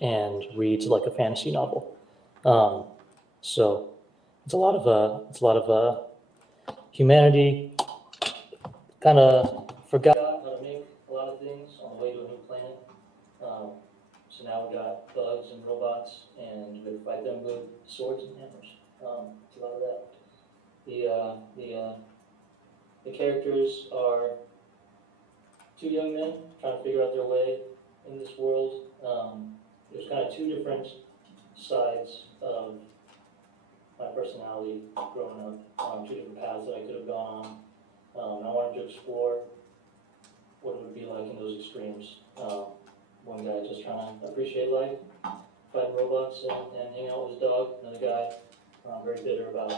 and reads like a fantasy novel. So it's a lot of humanity kind of forgot how to make a lot of things on the way to a new planet. So now we got bugs and robots, and we have to fight them with swords and hammers. It's a lot of that. The characters are two young men trying to figure out their way in this world. There's kind of two different sides of my personality growing up, two different paths that I could have gone on. I wanted to explore what it would be like in those extremes. One guy just trying to appreciate life, fighting robots and hanging out with his dog. Another guy very bitter about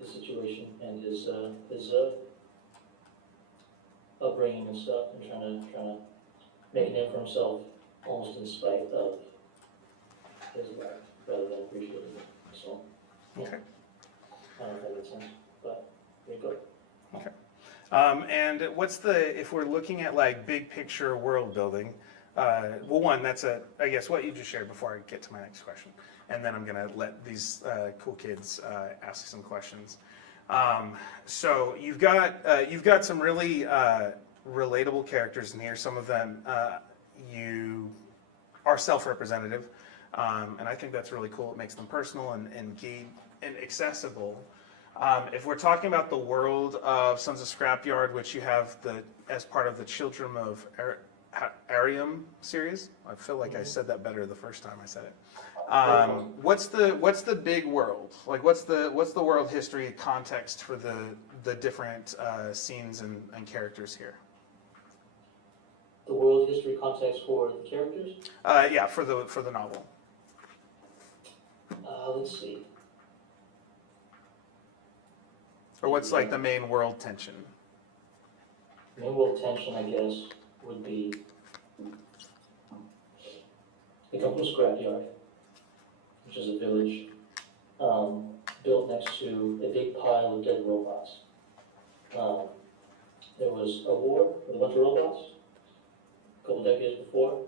his situation and his upbringing and stuff, and trying to make a name for himself almost in spite of his life rather than appreciating it. So, yeah. Okay. I don't know if that makes sense, but there you go. Okay. And what's if we're looking at like big picture world building, well, one, that's I guess what you just shared before I get to my next question. And then I'm going to let these cool kids ask some questions. So you've got some really relatable characters in here. Some of them you are self-representative, and I think that's really cool. It makes them personal and accessible. If we're talking about the world of Sons of Scrapyard, which you have as part of the Children of Arium series, I feel like I said that better the first time I said it. What's the big world? Like what's the world history context for the different scenes and characters here? The world history context for the characters? Yeah, for the novel. Let's see. Or what's like the main world tension? The main world tension, I guess, would be they come from a scrapyard, which is a village built next to a big pile of dead robots. There was a war with a bunch of robots a couple decades before,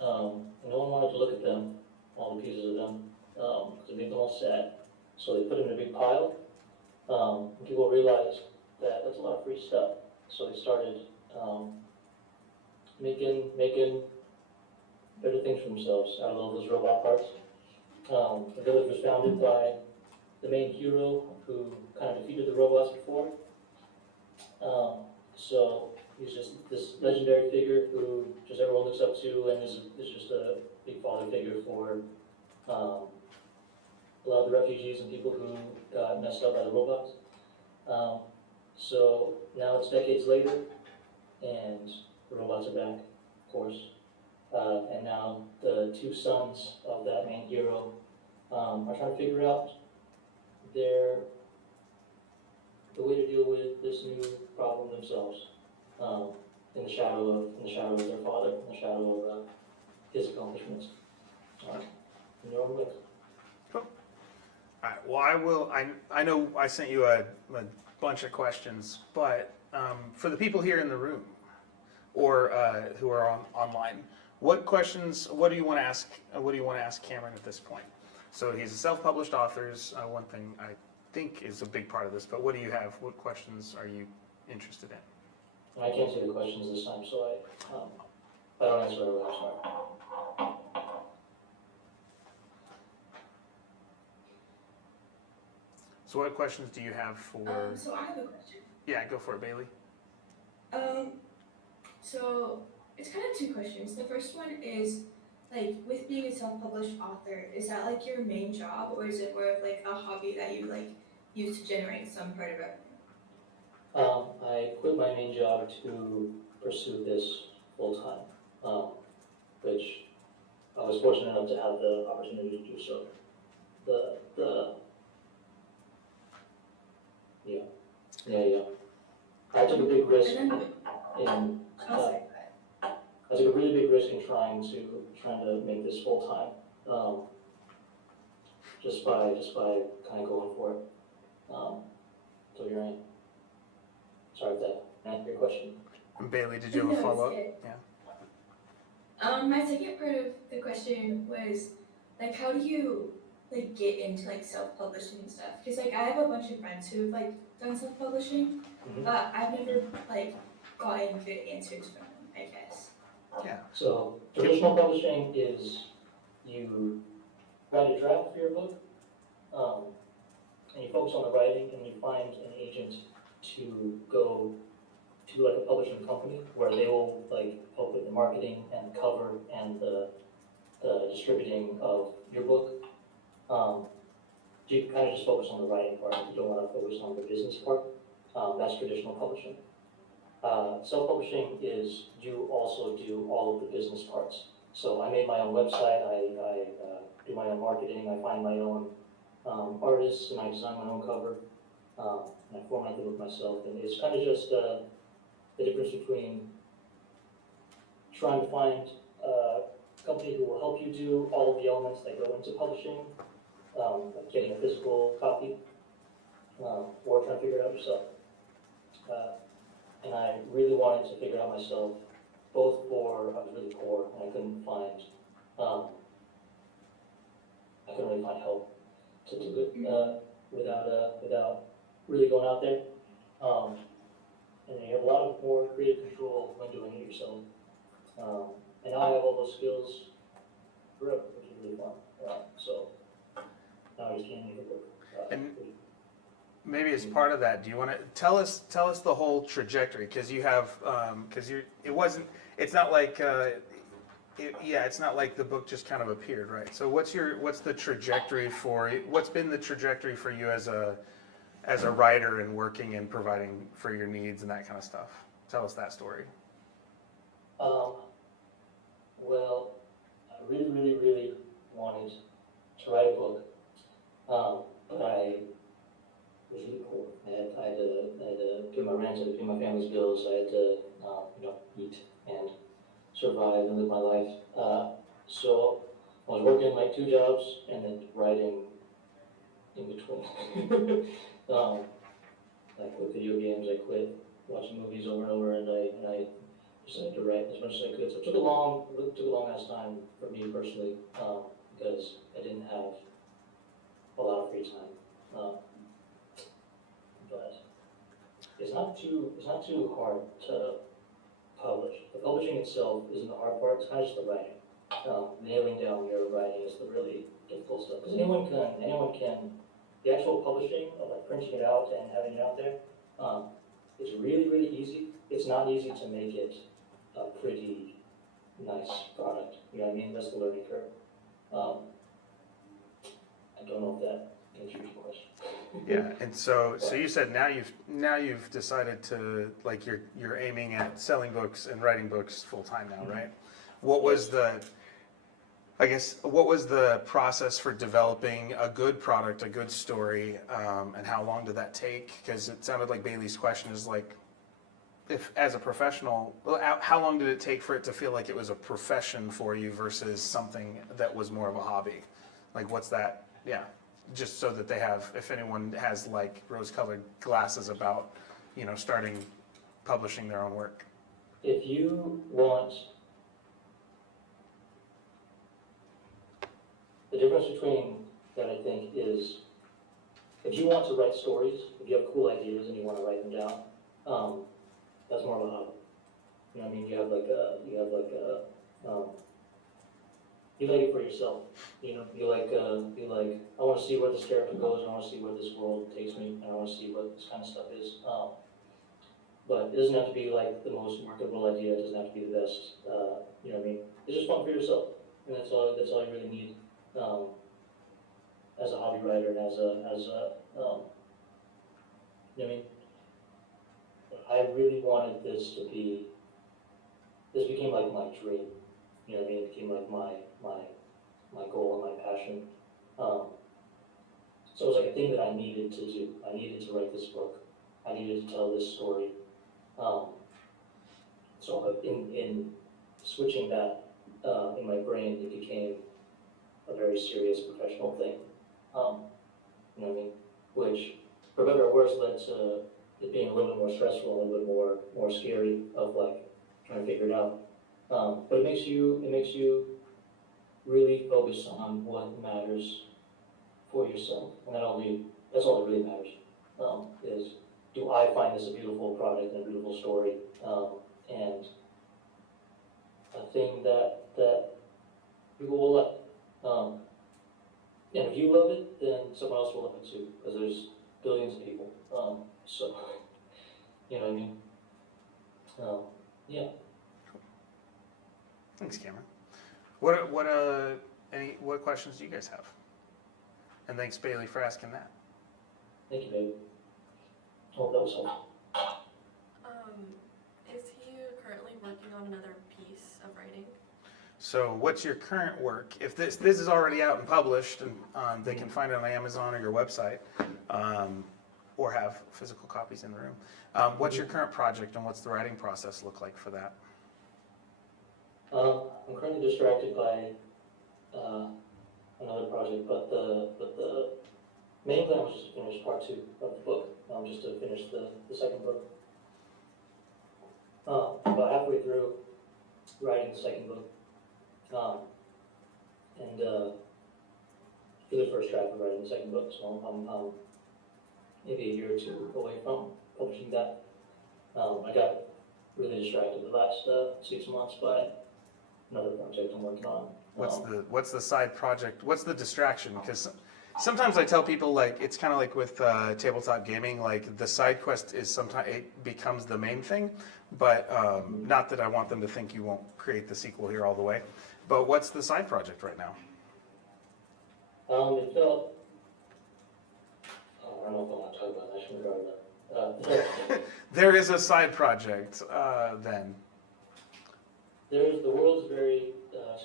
and no one wanted to look at them, all the pieces of them, because it made them all sad. So they put them in a big pile. And people realized that that's a lot of free stuff. So they started making better things for themselves out of all those robot parts. The village was founded by the main hero who kind of defeated the robots before. So he's just this legendary figure who just everyone looks up to and is just a big father figure for a lot of the refugees and people who got messed up by the robots. So now it's decades later, and the robots are back, of course. And now the two sons of that main hero are trying to figure out the way to deal with this new problem themselves, in the shadow of their father, in the shadow of his accomplishments. In their own way. Cool. All right. Well, I know I sent you a bunch of questions, but for the people here in the room or who are online, what do you want to ask? What do you want to ask Cameron at this point? So he's a self-published author. One thing I think is a big part of this. But what do you have? What questions are you interested in? I can't see the questions this time, so I don't answer right away. I'm sorry. So what questions do you have for... So I have a question. Yeah, go for it, Bailey. So it's kind of two questions. The first one is, like, with being a self-published author, is that like your main job, or is it more of like a hobby that you like use to generate some part of revenue? I quit my main job to pursue this full time, which I was fortunate enough to have the opportunity to do so. Yeah. I took a big risk in. I took a really big risk in trying to make this full time, just by kind of going for it. So here I am. Sorry if that answered your question. And Bailey, did you have a follow-up? Okay. Yeah. My second part of the question was like, how do you like get into like self-publishing and stuff? Because like I have a bunch of friends who have like done self-publishing, Mhm. but I've never like gotten good answers from them, I guess. Yeah. So traditional publishing is you write a draft for your book, um, and you focus on the writing, and you find an agent to go to like a publishing company where they will like help with the marketing and the cover and the distributing of your book. Um, you kind of just focus on the writing part. You don't want to focus on the business part. That's traditional publishing. Self-publishing is you also do all of the business parts. So I made my own website, I do my own marketing, I find my own artists, and I design my own cover, and I format them with myself. And it's kind of just the difference between trying to find a company who will help you do all of the elements that go into publishing, like getting a physical copy, or trying to figure it out yourself. And I really wanted to figure it out myself, both for, I was really poor and um, I couldn't really find help to do it without really going out there. And you have a lot of more creative control when doing it yourself. And now I have all those skills forever, which is really fun. So now I just can't make it work. And maybe as part of that, do you want to tell us the whole trajectory? Because you have, because it's not like, it's not like the book just kind of appeared, right? So what's the trajectory what's been the trajectory for you as a writer and working and providing for your needs and that kind of stuff? Tell us that story. Well, I really, really, really wanted to write a book, but I was really poor. I had to pay my rent, I had to pay my family's bills, I had to, eat and survive and live my life. So I was working like 2 jobs and then writing in between. I quit video games, I quit watching movies over and over, and I decided to write as much as I could. So it took a long ass time for me personally, because I didn't have a lot of free time. But it's not too hard to publish. The publishing itself isn't the hard part, it's kind of just the writing. Nailing down your writing is the really difficult stuff. Because anyone can, the actual publishing of like printing it out and having it out there, it's really, really easy. It's not easy to make it a pretty nice product. You know what I mean? That's the learning curve. I don't know if that answers your question. Yeah, and so you said now you've decided to, like, you're aiming at selling books and writing books full time now, right? What was the process for developing a good product, a good story, and how long did that take? Because it sounded like Bailey's question is like, if as a professional, how long did it take for it to feel like it was a profession for you versus something that was more of a hobby? Like, what's that? Yeah. Just so that they have, if anyone has like rose-colored glasses about, starting publishing their own work. If you want, the difference between that I think is, if you want to write stories, if you have cool ideas and you want to write them down, that's more of a hobby. You know what I mean? You like it for yourself. You like, I want to see where this character goes, I want to see where this world takes me, and I want to see what this kind of stuff is. But it doesn't have to be like the most marketable idea, it doesn't have to be the best, you know what I mean? It's just fun for yourself, and that's all you really need, as a hobby writer and as a, you know what I mean? I really wanted this became like my dream, you know what I mean? It became like my goal and my passion. So it was like a thing that I needed to do. I needed to write this book. I needed to tell this story. So in switching that in my brain, it became a very serious professional thing. You know what I mean? Which, for better or worse, led to it being a little bit more stressful, a little bit more scary of like trying to figure it out. But it makes you really focus on what matters for yourself. And that's all that really matters, is do I find this a beautiful product and a beautiful story, and a thing that people will love. And if you love it, then someone else will love it too, because there's billions of people. So, you know what I mean? Yeah. Thanks, Cameron. What questions do you guys have? And thanks, Bailey, for asking that. Thank you, babe. Hope that was helpful. Is he currently working on another piece of writing? So what's your current work? If this is already out and published, and they can find it on Amazon or your website, or have physical copies in the room. What's your current project, and what's the writing process look like for that? I'm currently distracted by another project, but the main plan was just to finish part 2 of the book, just to finish the second book. About halfway through writing the second book, and for the first draft of writing the second book, so I'm maybe a year or 2 away from publishing that. I got really distracted the last 6 months by another project I'm working on. What's the side project? What's the distraction? Because sometimes I tell people, like, it's kind of like with tabletop gaming, like the side quest is sometimes it becomes the main thing, but not that I want them to think you won't create the sequel here all the way. But what's the side project right now? It felt, I don't know if I want to talk about that, I shouldn't regard that. There is a side project then. The world's very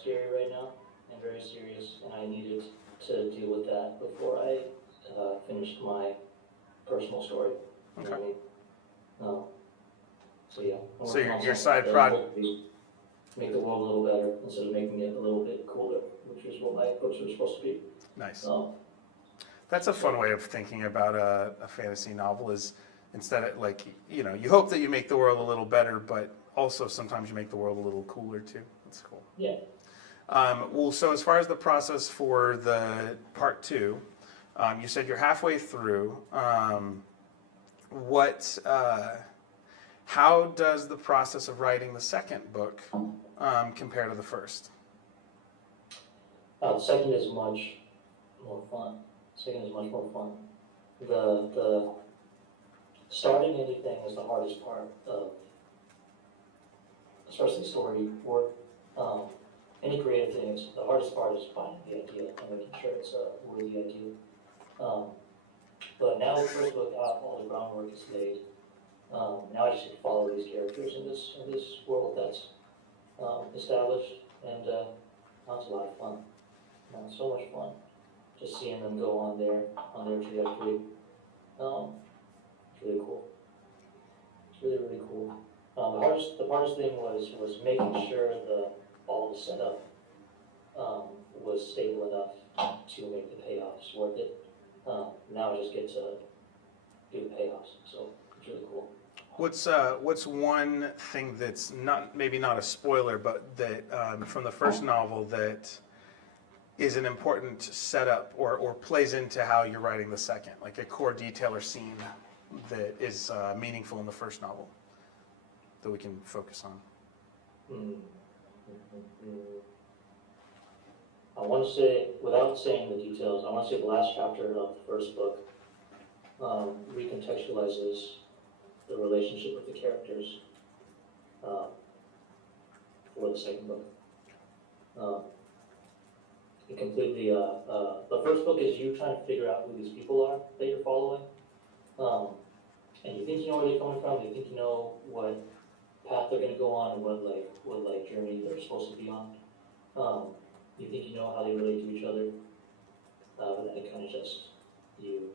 scary right now and very serious, and I needed to deal with that before I finished my personal story. You know what I mean? So yeah. I'm So working on your something side that project. will make the world a little better instead of making it a little bit cooler, which is what my books are supposed to be. Nice. That's a fun way of thinking about a fantasy novel is instead of like, you know, you hope that you make the world a little better, but also sometimes you make the world a little cooler too. That's cool. Yeah. Well, so as far as the process for the part 2, you said you're halfway through. How does the process of writing the second book compare to the first? The second is much more fun. The starting anything is the hardest part of, especially story work. Any creative things, the hardest part is finding the idea and making sure it's a worthy idea. But now with the first book out, all the groundwork is laid. Now I just have to follow these characters in this world that's established, and that's a lot of fun. So much fun, just seeing them go on their trajectory. It's really cool. It's really, really cool. The hardest thing was making sure all the setup was stable enough to make the payoffs worth it. Now I just get to do the payoffs, so it's really cool. What's one thing that's maybe not a spoiler, but that from the first novel that is an important setup or plays into how you're writing the second, like a core detail or scene that is meaningful in the first novel that we can focus on? I want to say, without saying the details, I want to say the last chapter of the first book recontextualizes the relationship with the characters for the second book. It completely, the first book is you trying to figure out who these people are that you're following. And you think you know where they're coming from, you think you know what path they're going to go on and what journey they're supposed to be on. You think you know how they relate to each other, but then it kind of just, you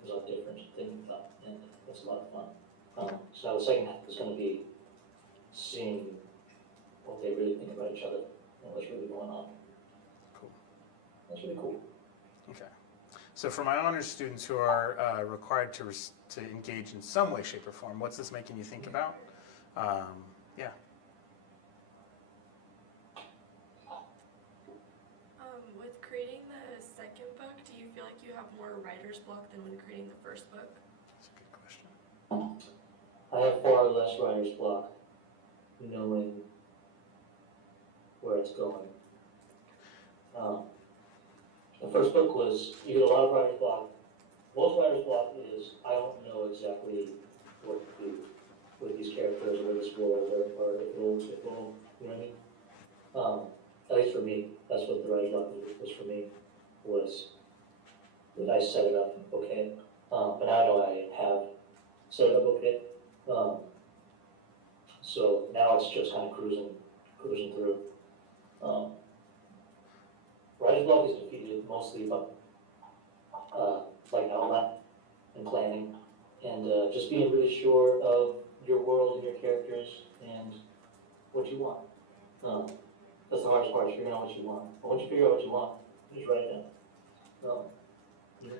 comes out different than you thought, and it's a lot of fun. So the second half is going to be seeing what they really think about each other and what's really going on. Cool. That's really cool. Okay. So for my honors students who are required to engage in some way, shape, or form, what's this making you think about? Yeah. with creating the second book, do you feel like you have more writer's block than when creating the first book? That's a good question. I have far less writer's block, knowing where it's going. The first book was, you get a lot of writer's block. Most writer's block is, I don't know exactly what to do with these characters or with this world, or if it'll, you know what I mean? At least for me, that's what the writer's block was for me, was that I set it up okay. But now I know I have set it up okay. So now it's just kind of cruising through. Writer's block is defeated mostly by like outline and planning, and just being really sure of your world and your characters and what you want. That's the hardest part, is figuring out what you want. But once you figure out what you want, you just write it down. Yeah.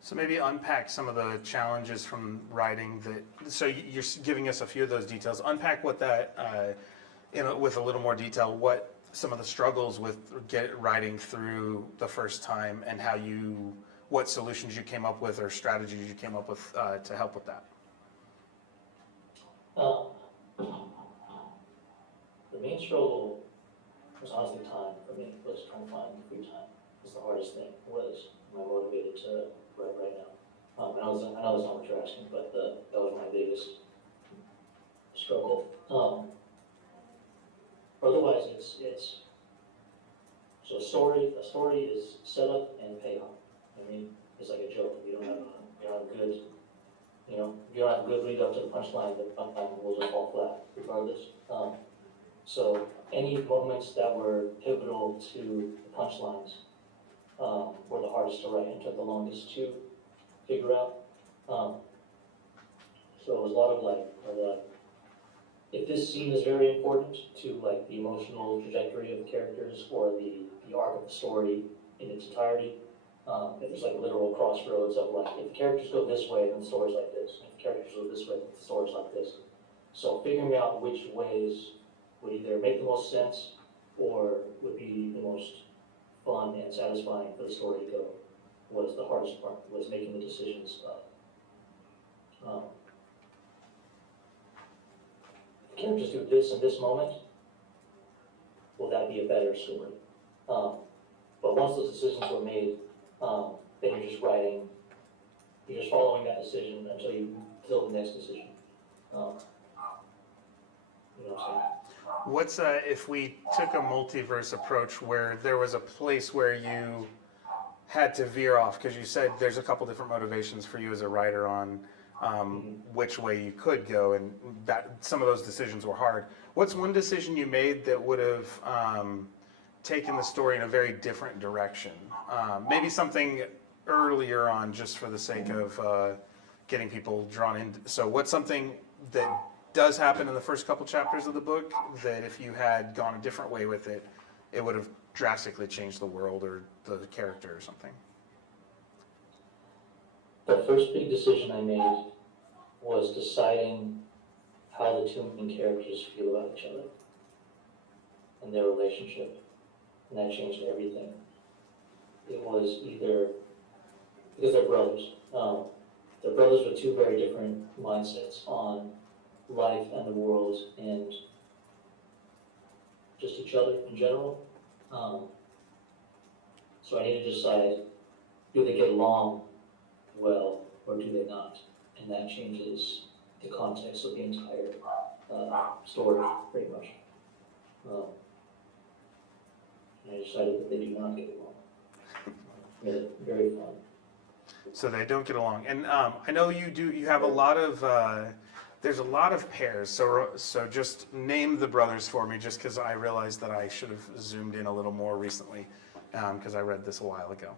So maybe unpack some of the challenges from writing that, so you're giving us a few of those details. Unpack what that, with a little more detail, what some of the struggles with writing through the first time, and what solutions you came up with or strategies you came up with to help with that. The main struggle was honestly time for me, was trying to find free time. It's the hardest thing, was am I motivated to write right now? I know that's not what you're asking, but that was my biggest struggle. Otherwise, it's so a story is setup and payoff. I mean, it's like a joke. If you don't have a good, if you don't have a good lead up to the punchline, the punchline will just fall flat regardless. So any moments that were pivotal to the punchlines were the hardest to write and took the longest to figure out. So it was a lot of if this scene is very important to like the emotional trajectory of the characters or the arc of the story in its entirety, if there's like a literal crossroads of like, if the characters go this way, then the story's like this. If the characters go this way, then the story's like this. So figuring out which ways would either make the most sense or would be the most fun and satisfying for the story to go was the hardest part, was making the decisions of if the characters do this in this moment, will that be a better story? But once those decisions were made, then you're just following that decision until the next decision. You know what I'm saying? What's if we took a multiverse approach where there was a place where you had to veer off, because you said there's a couple different motivations for you as a writer on which way you could go, and that some of those decisions were hard. What's one decision you made that would have taken the story in a very different direction? Maybe something earlier on, just for the sake of getting people drawn in. So what's something that does happen in the first couple chapters of the book that if you had gone a different way with it, it would have drastically changed the world or the character or something? The first big decision I made was deciding how the two main characters feel about each other and their relationship, and that changed everything. It was either, because they're brothers, they're brothers with two very different mindsets on life and the world and just each other in general. So I needed to decide, do they get along well or do they not? And that changes the context of the entire story, pretty much. And I decided that they do not get along. Made it very fun. So they don't get along. And I know you have a lot of, there's a lot of pairs. So just name the brothers for me, just because I realized that I should have zoomed in a little more recently, because I read this a while ago.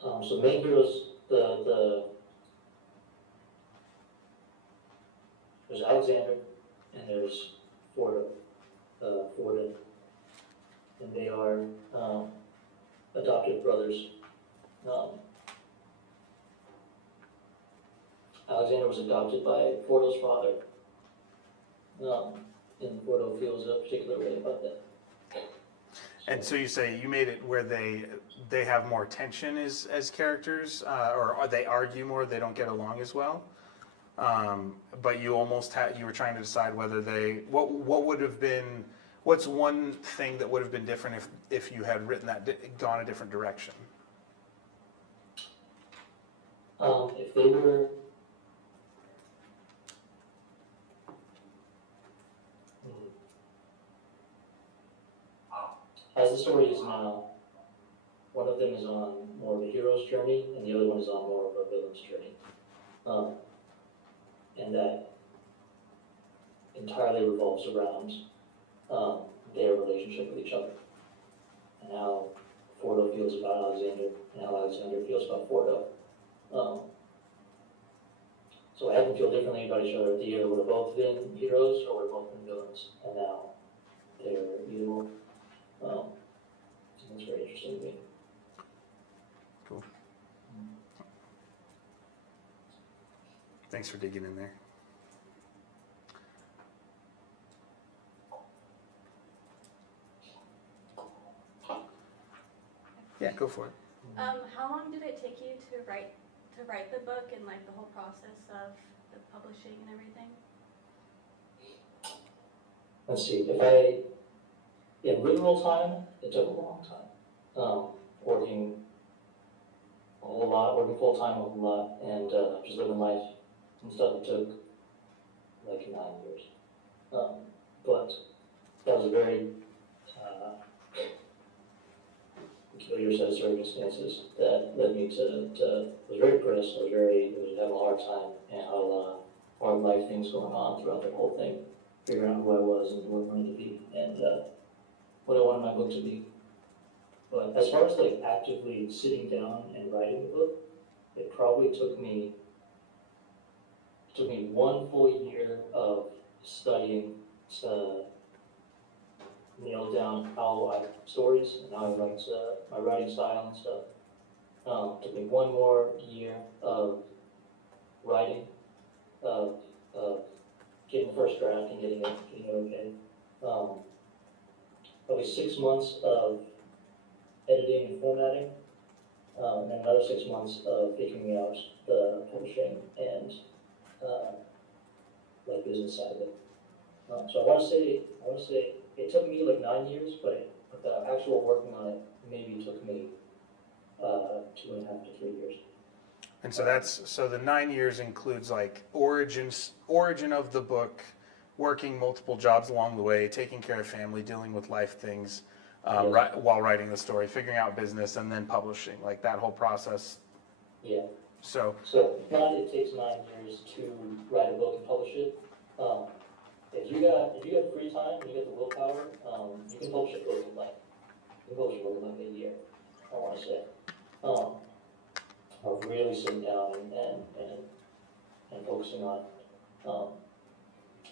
So main heroes, there's Alexander and there's Forda, and they are adopted brothers. Alexander was adopted by Fordo's father, and Fordo feels a particular way about that. And so you say you made it where they have more tension as characters, or they argue more, they don't get along as well. But you almost you were trying to decide whether what would have been, what's one thing that would have been different if you had written gone a different direction? If they were, as the story is now, one of them is on more of a hero's journey, and the other one is on more of a villain's journey. And that entirely revolves around their relationship with each other, and how Fordo feels about Alexander, and how Alexander feels about Fordo. So I had them feel differently about each other. They either would have both been heroes or would have both been villains, and now they're evil. And that's very interesting to me. Cool. Thanks for digging in there. Yeah, go for it. How long did it take you to write the book and like the whole process of the publishing and everything? Let's see, in literal time, it took a long time. Working a whole lot, working full time a whole lot, and just living life and stuff, it took like 9 years. But that was a very peculiar set of circumstances that led me to I was very depressed, I was having a hard time, and had a lot of hard life things going on throughout the whole thing, figuring out who I was and who I wanted to be, and what I wanted my book to be. But as far as like actively sitting down and writing the book, it probably took me 1 full year of studying to nail down how I write stories and how I write my writing style and stuff. Took me 1 more year of writing, of getting the first draft and getting it okay. Probably 6 months of editing and formatting, and another 6 months of figuring out the publishing and like business side of it. So I want to say it took me like 9 years, but the actual working on it maybe took me 2.5 to 3 years. And so the 9 years includes like origin of the book, working multiple jobs along the way, taking care of family, dealing with life things, while writing the story, figuring out business, and then publishing, like that whole process. Yeah. So Not it takes 9 years to write a book and publish it. If you got free time and you get the willpower, you can publish a book in like a year, I want to say. Of really sitting down and focusing on it.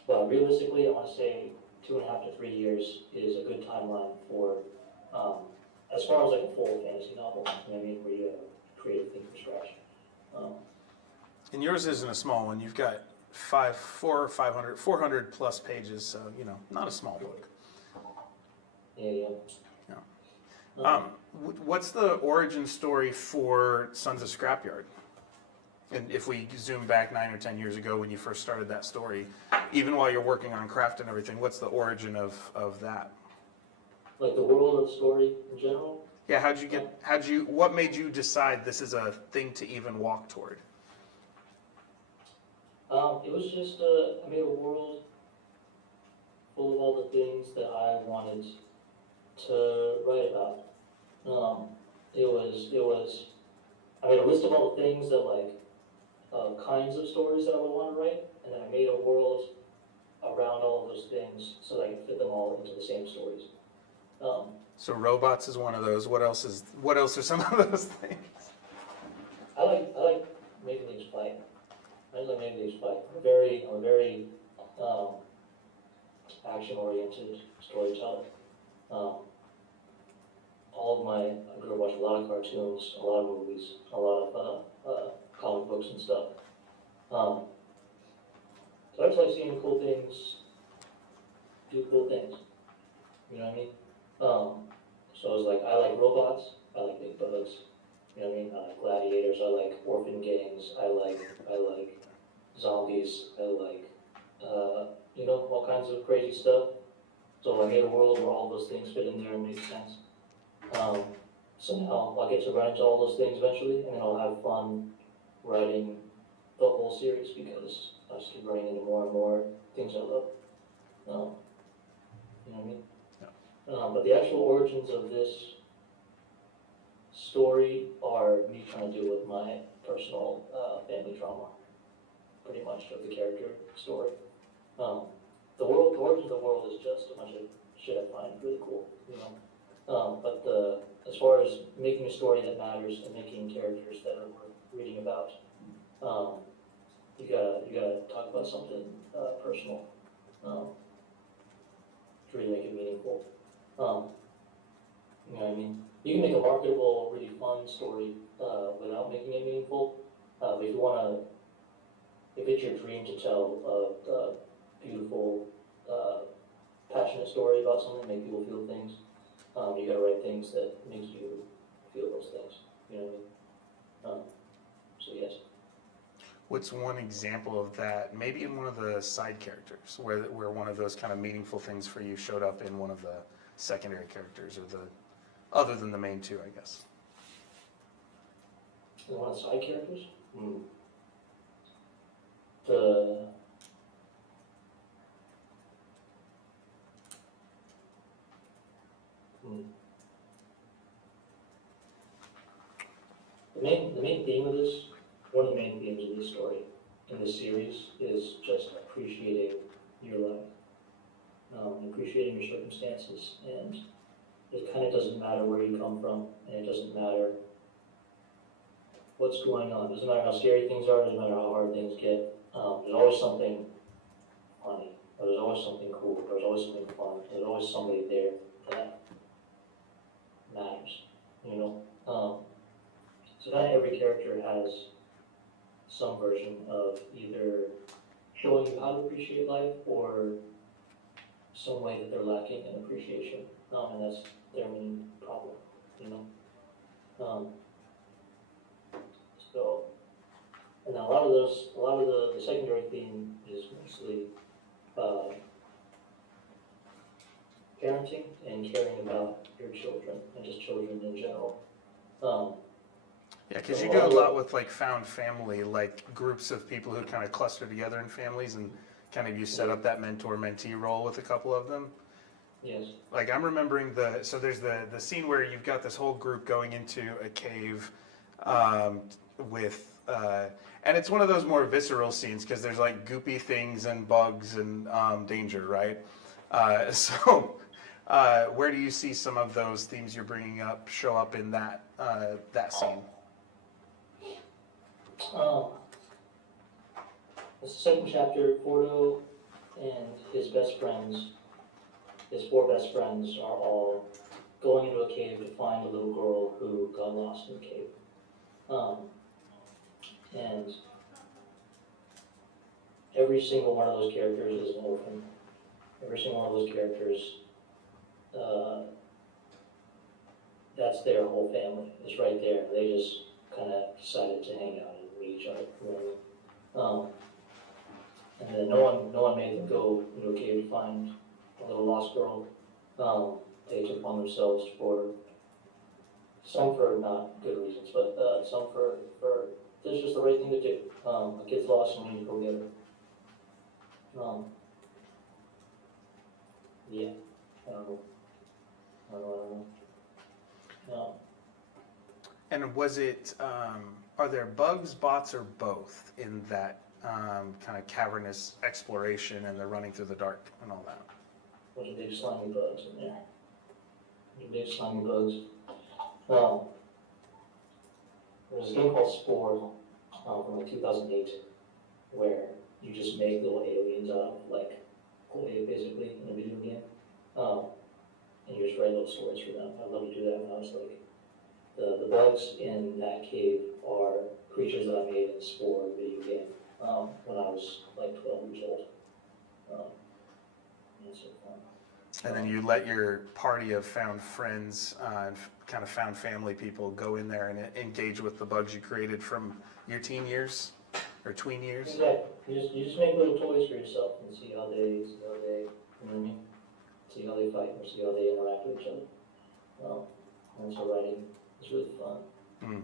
But realistically, I want to say 2.5 to 3 years is a good timeline for, as far as like a full fantasy novel, you know what I mean, where you create a thing from scratch. and yours isn't a small one. You've got 400 plus pages, so not a small book. Yeah. What's the origin story for Sons of Scrapyard? And if we zoom back 9 or 10 years ago when you first started that story, even while you're working on craft and everything, what's the origin of that? Like the world of the story in general? Yeah, what made you decide this is a thing to even walk toward? It was just, I made a world full of all the things that I wanted to write about. I made a list of all the things that kinds of stories that I would want to write, and then I made a world around all of those things so that I could fit them all into the same stories. So robots is one of those. What else are some of those things? I like making things play. I just like making things play. I'm a very action-oriented storyteller. I grew up watching a lot of cartoons, a lot of movies, a lot of comic books and stuff. So I just like seeing cool things, do cool things. You know what I mean? So I was like, I like robots, I like big bugs, you know what I mean? I like gladiators, I like orphan gangs, I like zombies, I like, you know, all kinds of crazy stuff. So I made a world where all those things fit in there and make sense. So now I'll get to run into all those things eventually, and then I'll have fun writing the whole series because I just keep running into more and more things I love. You know what I mean? But the actual origins of this story are me trying to deal with my personal family trauma, pretty much, of the character story. The origin of the world is just a bunch of shit I find really cool, you know. But as far as making a story that matters and making characters that are worth reading about, you gotta talk about something personal to really make it meaningful. You know what I mean? You can make a marketable, really fun story without making it meaningful. But if it's your dream to tell a beautiful, passionate story about something, make people feel things, you gotta write things that make you feel those things. You know what I mean? So yes. What's one example of that? Maybe in one of the side characters, where one of those kind of meaningful things for you showed up in one of the secondary characters, or other than the main two, I guess. One of the side characters? The main theme of this, one of the main themes of this story, in this series, is just appreciating your life, appreciating your circumstances, and it kind of doesn't matter where you come from, and it doesn't matter what's going on. It doesn't matter how scary things are, it doesn't matter how hard things get. There's always something funny, or there's always something cool, or there's always something fun, there's always somebody there that matters, you know? So kind of every character has some version of either showing you how to appreciate life or some way that they're lacking in appreciation, and that's their main problem, you know? So, and then a lot of the secondary theme is mostly parenting and caring about your children and just children in general. Yeah, because you do a lot with like found family, like groups of people who kind of cluster together in families, and kind of you set up that mentor-mentee role with a couple of them. Yes. Like I'm remembering so there's the scene where you've got this whole group going into a cave with, and it's one of those more visceral scenes because there's like goopy things and bugs and danger, right? So where do you see some of those themes you're bringing up show up in that scene? It's the second chapter. Fordo and his best friends, his 4 best friends, are all going into a cave to find a little girl who got lost in the cave. And every single one of those characters is an orphan. Every single one of those characters, that's their whole family. It's right there. They just kind of decided to hang out and meet each other. You know what I mean? And then no one made them go into a cave to find a little lost girl. They took upon themselves some for not good reasons, but some for it's just the right thing to do. A kid's lost and we need to go get her. Yeah, I don't know. And was it, are there bugs, bots, or both in that kind of cavernous exploration and the running through the dark and all that? Bunch of big slimy bugs in there. Big slimy bugs. There's a game called Spore from like 2008 where you just make little aliens out of like clay basically in a video game. And you just write little stories for them. I'd love to do that when I was like, the bugs in that cave are creatures that I made in Spore video game when I was like 12 years old. And it's so fun. And then you let your party of found friends and kind of found family people go in there and engage with the bugs you created from your teen years or tween years. Exactly. You just make little toys for yourself and see how they, you know what I mean? See how they fight or see how they interact with each other. And so writing is really fun. Mm. You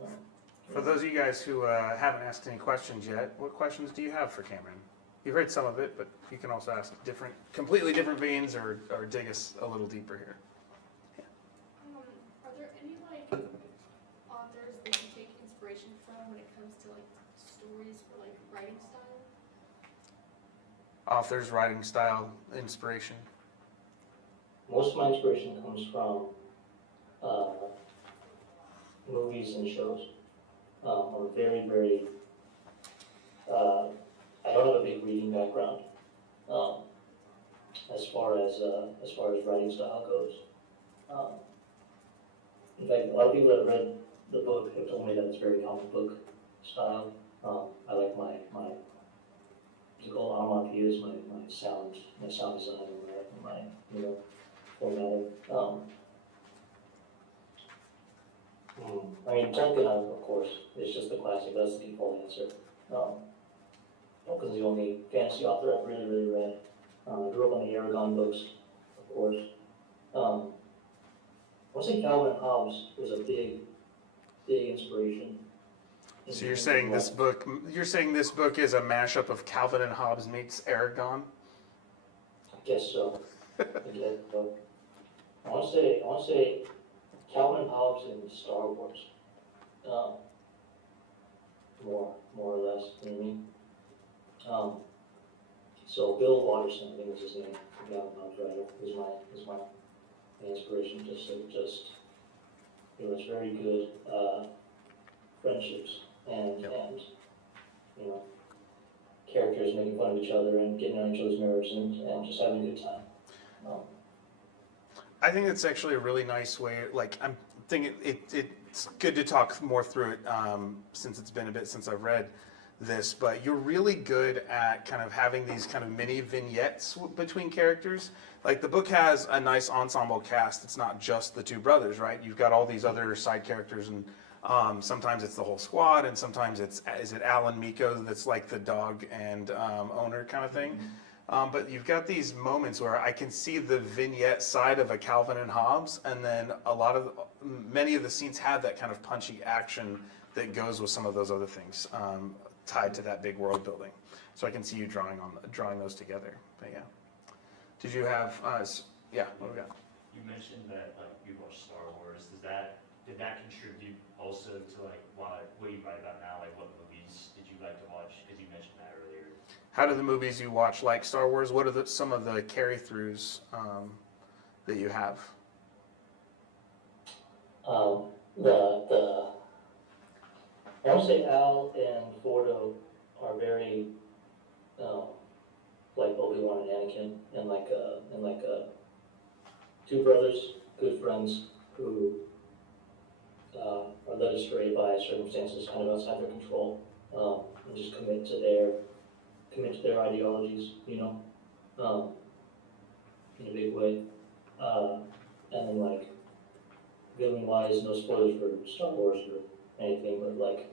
know? For those of you guys who haven't asked any questions yet, what questions do you have for Cameron? You've heard some of it, but you can also ask completely different veins or dig us a little deeper here. Are there any like authors that you take inspiration from when it comes to like stories or like writing style? Authors, writing style, inspiration. Most of my inspiration comes from movies and shows. I'm very, very, I don't have a big reading background as far as writing style goes. In fact, a lot of people that read the book have told me that it's very comic book style. I like my musical onomatopoeias, my sound design, my formatting. I mean, Tolkien, of course, is just the classic. That's the default answer. Tolkien's the only fantasy author I've really read. I grew up on the Aragon books, of course. I want to say Calvin and Hobbes was a big inspiration. So you're saying this book is a mashup of Calvin and Hobbes meets Aragon? I guess so. I guess so. I want to say Calvin and Hobbes and Star Wars. More or less, you know what I mean? So Bill Watterson, I think was his name, the Calvin and Hobbes writer, is my inspiration. Just it was very good friendships and you know, characters making fun of each other and getting on each other's nerves and just having a good time. I think it's actually a really nice way. Like I'm thinking, it's good to talk more through it since it's been a bit since I've read this. But you're really good at kind of having these kind of mini vignettes between characters. Like the book has a nice ensemble cast. It's not just the two brothers, right? You've got all these other side characters, and sometimes it's the whole squad, and sometimes is it Alan Miko that's like the dog and owner kind of thing. But you've got these moments where I can see the vignette side of a Calvin and Hobbes, and then many of the scenes have that kind of punchy action that goes with some of those other things tied to that big world building. So I can see you drawing those together. But yeah, did you have? Yeah, what do we got? You mentioned that like you watch Star Wars. Did that contribute also to like what you write about now? Like what movies did you like to watch? Because you mentioned that earlier. How do the movies you watch like Star Wars? What are some of the carry-throughs that you have? I want to say Al and Fordo are very like Obi-Wan and Anakin, and like two brothers, good friends who are led astray by circumstances kind of outside their control, and just commit to their ideologies, in a big way. And then like villain-wise, no spoilers for Star Wars or anything, but like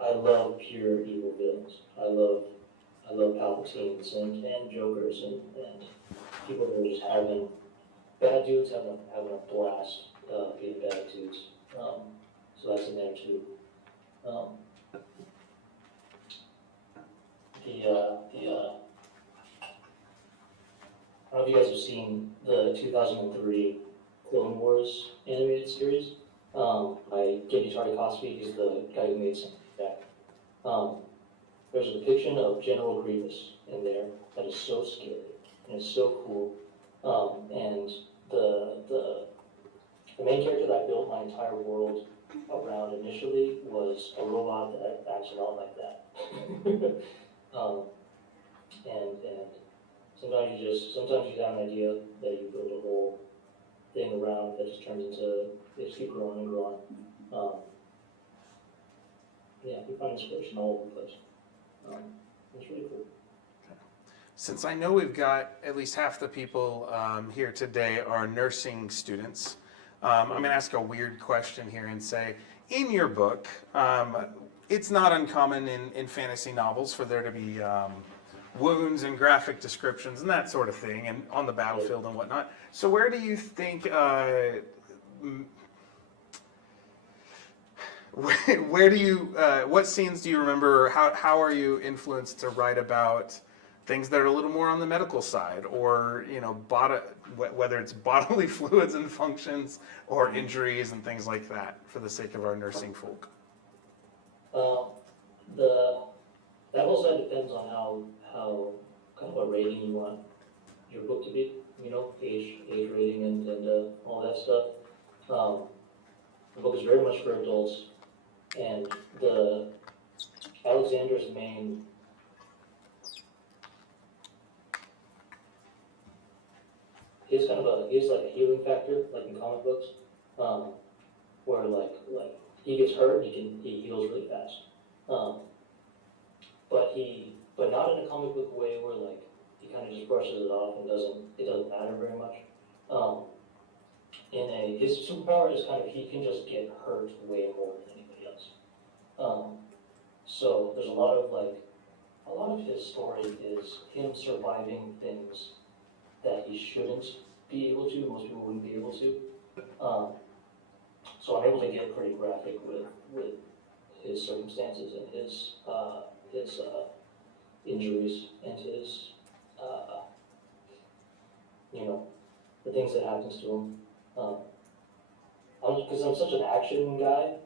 I love pure evil villains. I love Palpatines and Jokers and people that are just bad dudes having a blast being bad dudes. So that's in there too. I don't know if you guys have seen the 2003 Clone Wars animated series by Genndy Tartakovsky. He's the guy who made something back. There's a depiction of General Grievous in there that is so scary and it's so cool. And the main character that I built my entire world around initially was a robot that acts a lot like that. And sometimes you have an idea that you build a whole thing around that just turns into, they just keep growing and growing. Yeah, we find inspiration all over the place. It's really cool. since I know we've got at least half the people here today are nursing students, I'm going to ask a weird question here and say, in your book, it's not uncommon in fantasy novels for there to be wounds and graphic descriptions and that sort of thing, and on the battlefield and whatnot. So where do you think, where do you, what scenes do you remember, or how are you influenced to write about things that are a little more on the medical side, or, you know, whether it's bodily fluids and functions, or injuries and things like that, for the sake of our nursing folk? That whole side depends on how kind of a rating you want your book to be, you know, age rating and all that stuff. The book is very much for adults, and Alexander's main he's like a healing factor, like in comic books, where like he gets hurt and he heals really fast. But not in a comic book way where like he kind of just brushes it off and it doesn't matter very much. His superpower is kind of he can just get hurt way more than anybody else. So there's a lot of his story is him surviving things that he shouldn't be able to, most people wouldn't be able to. So I'm able to get pretty graphic with his circumstances and his injuries and his, you know, the things that happens to him. Because I'm such an action guy,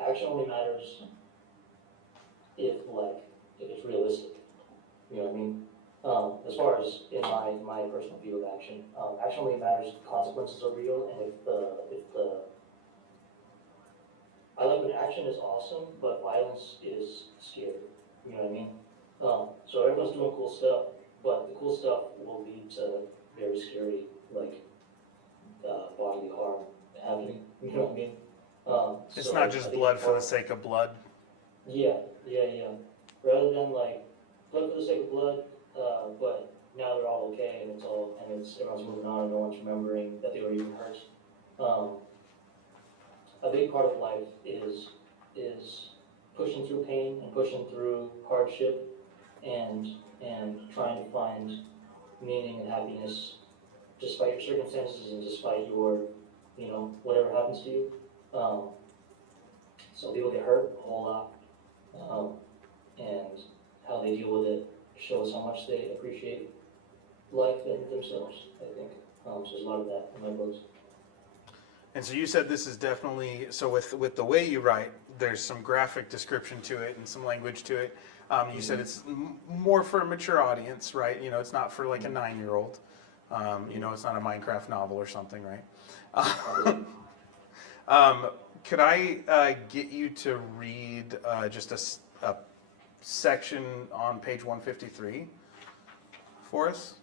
action only matters if it's realistic. You know what I mean? As far as in my personal view of action, action only matters if consequences are real, and I like when action is awesome, but violence is scary. You know what I mean? So everyone's doing cool stuff, but the cool stuff will lead to very scary, like, bodily harm happening. You know what I mean? It's So not I just think blood for the sake of blood. Yeah. Rather than like blood for the sake of blood, but now they're all okay and everyone's moving on and no one's remembering that they were even hurt. A big part of life is pushing through pain and pushing through hardship and trying to find meaning and happiness despite your circumstances and despite your, you know, whatever happens to you. So people get hurt a whole lot, and how they deal with it shows how much they appreciate life and themselves, I think. So there's a lot of that in my books. And so you said this is definitely, so with the way you write, there's some graphic description to it and some language to it. You said it's more for a mature audience, right? You know, it's not for like a 9-year-old. You know, it's not a Minecraft novel or something, right? Could I get you to read just a section on page 153 for us?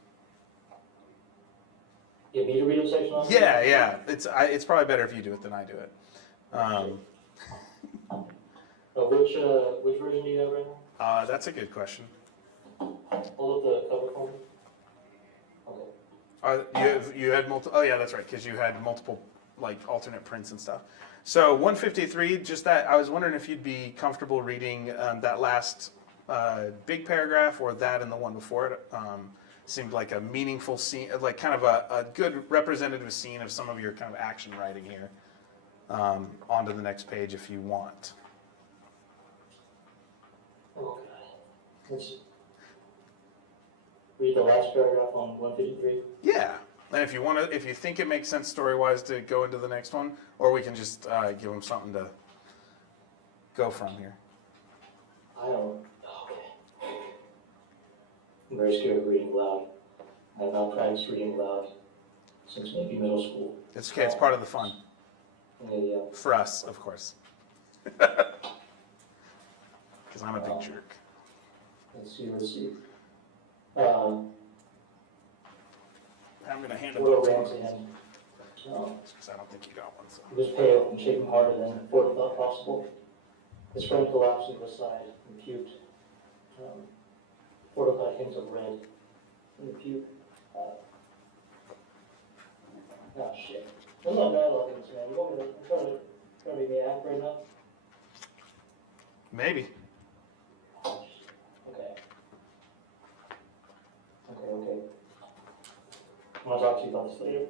You want me to read a section on it? Yeah. It's probably better if you do it than I do it. Which version do you have right now? That's a good question. Hold up the cover for me. Okay. You had multiple. Oh yeah, that's right, because you had multiple like alternate prints and stuff. So 153, just that. I was wondering if you'd be comfortable reading that last big paragraph, or that and the one before it. Seemed like a meaningful scene, like kind of a good representative scene of some of your kind of action writing here. Onto the next page if you want. Okay. Let's read the last paragraph on 153. Yeah, and if you want to, if you think it makes sense story-wise to go into the next one, or we can just give them something to go from here. I don't. Okay. I'm very scared of reading loud. I have not practiced reading loud since maybe middle school. It's okay. It's part of the fun. Yeah. For us, of course. Because I'm a big jerk. Let's see. I'm going to hand it Royal to ran to him. him. Because I don't think you got one. So. He was pale and shaking harder than Ford thought possible. His friend collapsed into his side and puked. Portal got hints of red in the puke. Oh shit. There's no dialogue in this, man. You want me to, I'm trying to make me act right now? Maybe. Oh, shit. Okay. Okay. I'm gonna talk to you about this later.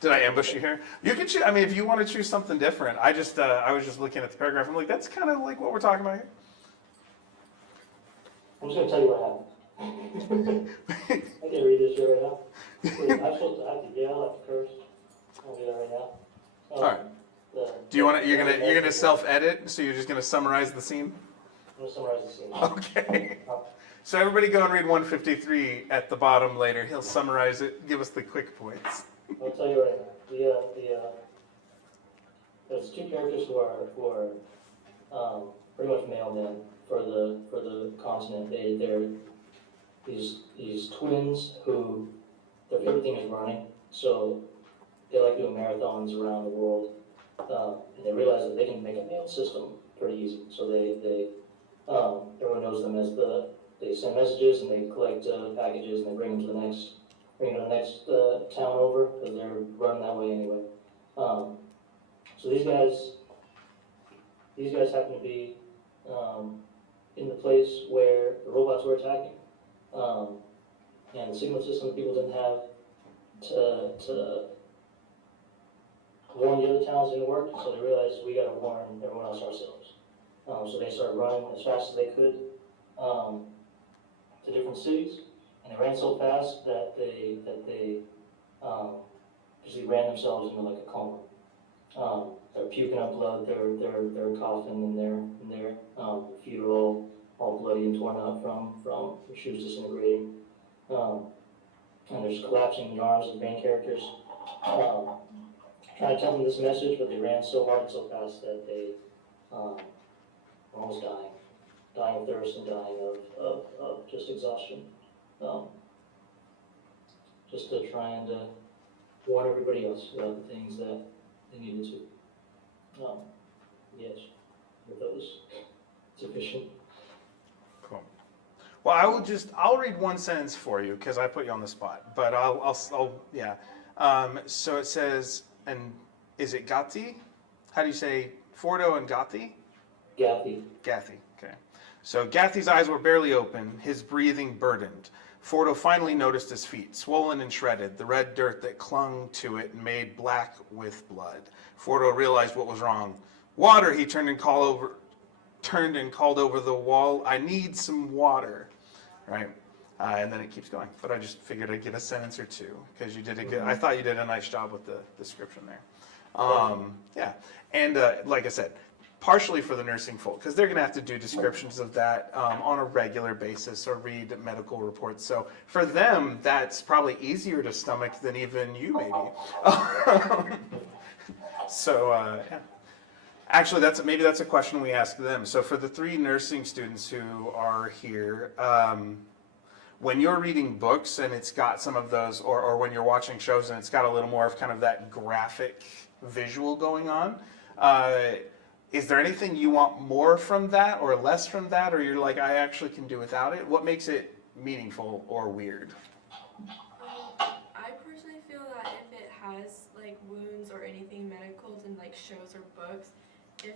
Did I ambush you here? You can choose. I mean, if you want to choose something different, I was just looking at the paragraph. I'm like, that's kind of like what we're talking about here. I'm just gonna tell you what happened. I can read this shit right now. I'm supposed to have to yell, have to curse. I'll do that right now. Alright. Do you want to? You're gonna self-edit, so you're just gonna summarize the scene. I'm gonna summarize the scene. Okay. So everybody go and read 153 at the bottom later. He'll summarize it, give us the quick points. I'll tell you right now. There's two characters who are pretty much mailmen for the continent. They're these twins who their favorite thing is running. So they like doing marathons around the world, and they realize that they can make a mail system pretty easy. So they everyone knows them as they send messages and they collect packages and they bring them to the next town over because they're running that way anyway. So these guys happen to be in the place where the robots were attacking, and the signal system people didn't have to warn the other towns didn't work. So they realized we got to warn everyone else ourselves. So they started running as fast as they could to different cities, and they ran so fast that they basically ran themselves into like a coma. They're puking up blood. They're coughing, and their feet are all bloody and torn up from their shoes disintegrating, and they're just collapsing in the arms of the main characters. Trying to tell them this message, but they ran so hard and so fast that they were almost dying of thirst and dying of just exhaustion. Just to try and warn everybody else about the things that they needed to. Yes, if that was sufficient. Cool. Well, I'll read one sentence for you because I put you on the spot. But yeah. So it says, and is it Gatti? How do you say Fordo and Gatti? Gathy. Gathy. Okay. So Gathy's eyes were barely open, his breathing burdened. Fordo finally noticed his feet, swollen and shredded, the red dirt that clung to it made black with blood. Fordo realized what was wrong. Water, he turned and called over the wall. I need some water. Right? And then it keeps going. But I just figured I'd give a sentence or two because you did a good. I thought you did a nice job with the description there. Yeah. And like I said, partially for the nursing folk, because they're going to have to do descriptions of that on a regular basis or read medical reports. So for them, that's probably easier to stomach than even you, maybe. So, yeah. Actually, maybe that's a question we ask them. So for the 3 nursing students who are here, when you're reading books and it's got some of those, or when you're watching shows and it's got a little more of kind of that graphic visual going on, is there anything you want more from that or less from that, or you're like, I actually can do without it? What makes it meaningful or weird? I personally feel that if it has like wounds or anything medical in like shows or books, if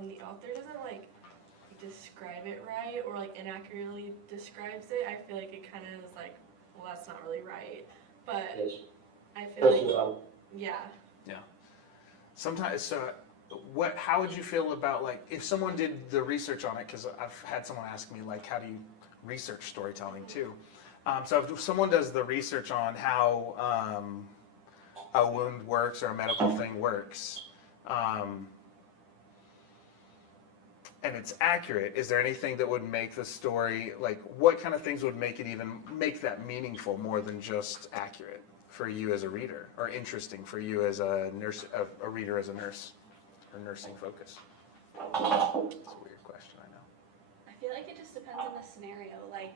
the author doesn't like describe it right or like inaccurately describes it, I feel like it kind of is like, well, that's not really right. But Yes. I feel like, Personally, yeah. Sometimes, so how would you feel about like if someone did the research on it? Because I've had someone ask me like, how do you research storytelling too? So if someone does the research on how a wound works or a medical thing works, and it's accurate, is there anything that would make the story, like what kind of things would make it even make that meaningful more than just accurate for you as a reader, or interesting for you as a nurse, a reader as a nurse, or nursing focus? It's a weird question, I know. I feel like it just depends on the scenario, like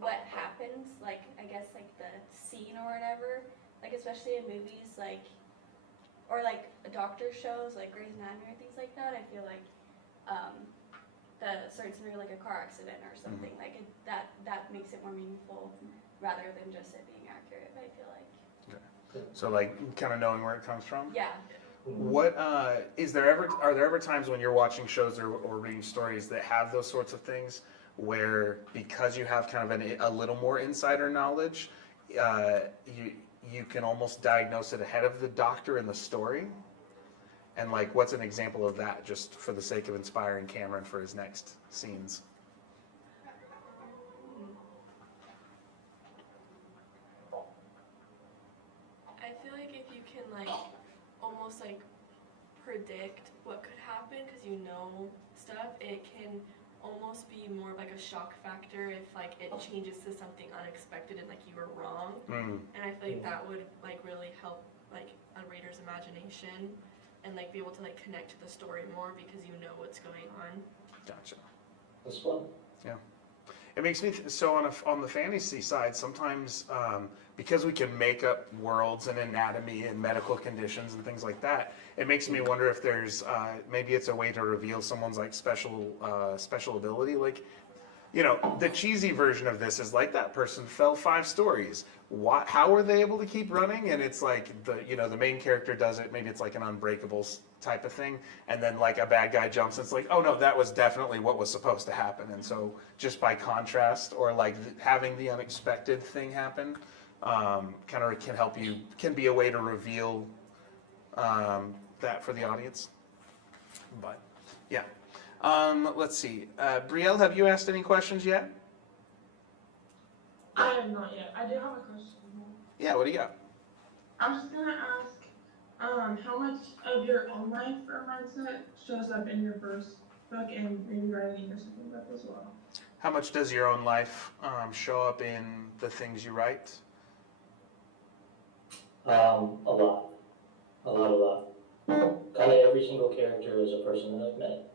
what happens, like I guess like the scene or whatever, like especially in movies, like or like doctor shows like Grey's Anatomy or things like that. I feel like the certain scenario, like a car accident or something. Like that makes it more meaningful rather than just it being accurate. I feel like. So like kind of knowing where it comes from. Yeah. What are there ever times when you're watching shows or reading stories that have those sorts of things where because you have kind of a little more insider knowledge, you can almost diagnose it ahead of the doctor in the story? And like, what's an example of that, just for the sake of inspiring Cameron for his next scenes? I feel like if you can like almost like predict what could happen because you know stuff, it can almost be more of like a shock factor if like it changes to something unexpected and like you were wrong. And I feel like that would like really help like a reader's imagination and like be able to like connect to the story more because you know what's going on. Gotcha. That's fun. It makes me so on the fantasy side sometimes because we can make up worlds and anatomy and medical conditions and things like that. It makes me wonder if there's maybe it's a way to reveal someone's like special ability. Like, you know, the cheesy version of this is like that person fell 5 stories. How were they able to keep running? And it's like the main character does it. Maybe it's like an unbreakable type of thing, and then like a bad guy jumps. And it's like, oh no, that was definitely what was supposed to happen. And so just by contrast, or like having the unexpected thing happen, kind of can be a way to reveal that for the audience. But yeah, let's see. Brielle, have you asked any questions yet? I have not yet. I do have a question. Yeah, what do you got? I was just gonna ask, how much of your own life or mindset shows up in your first book and maybe writing your second book as well? How much does your own life show up in the things you write? A lot. Kind of every single character is a person that I've met,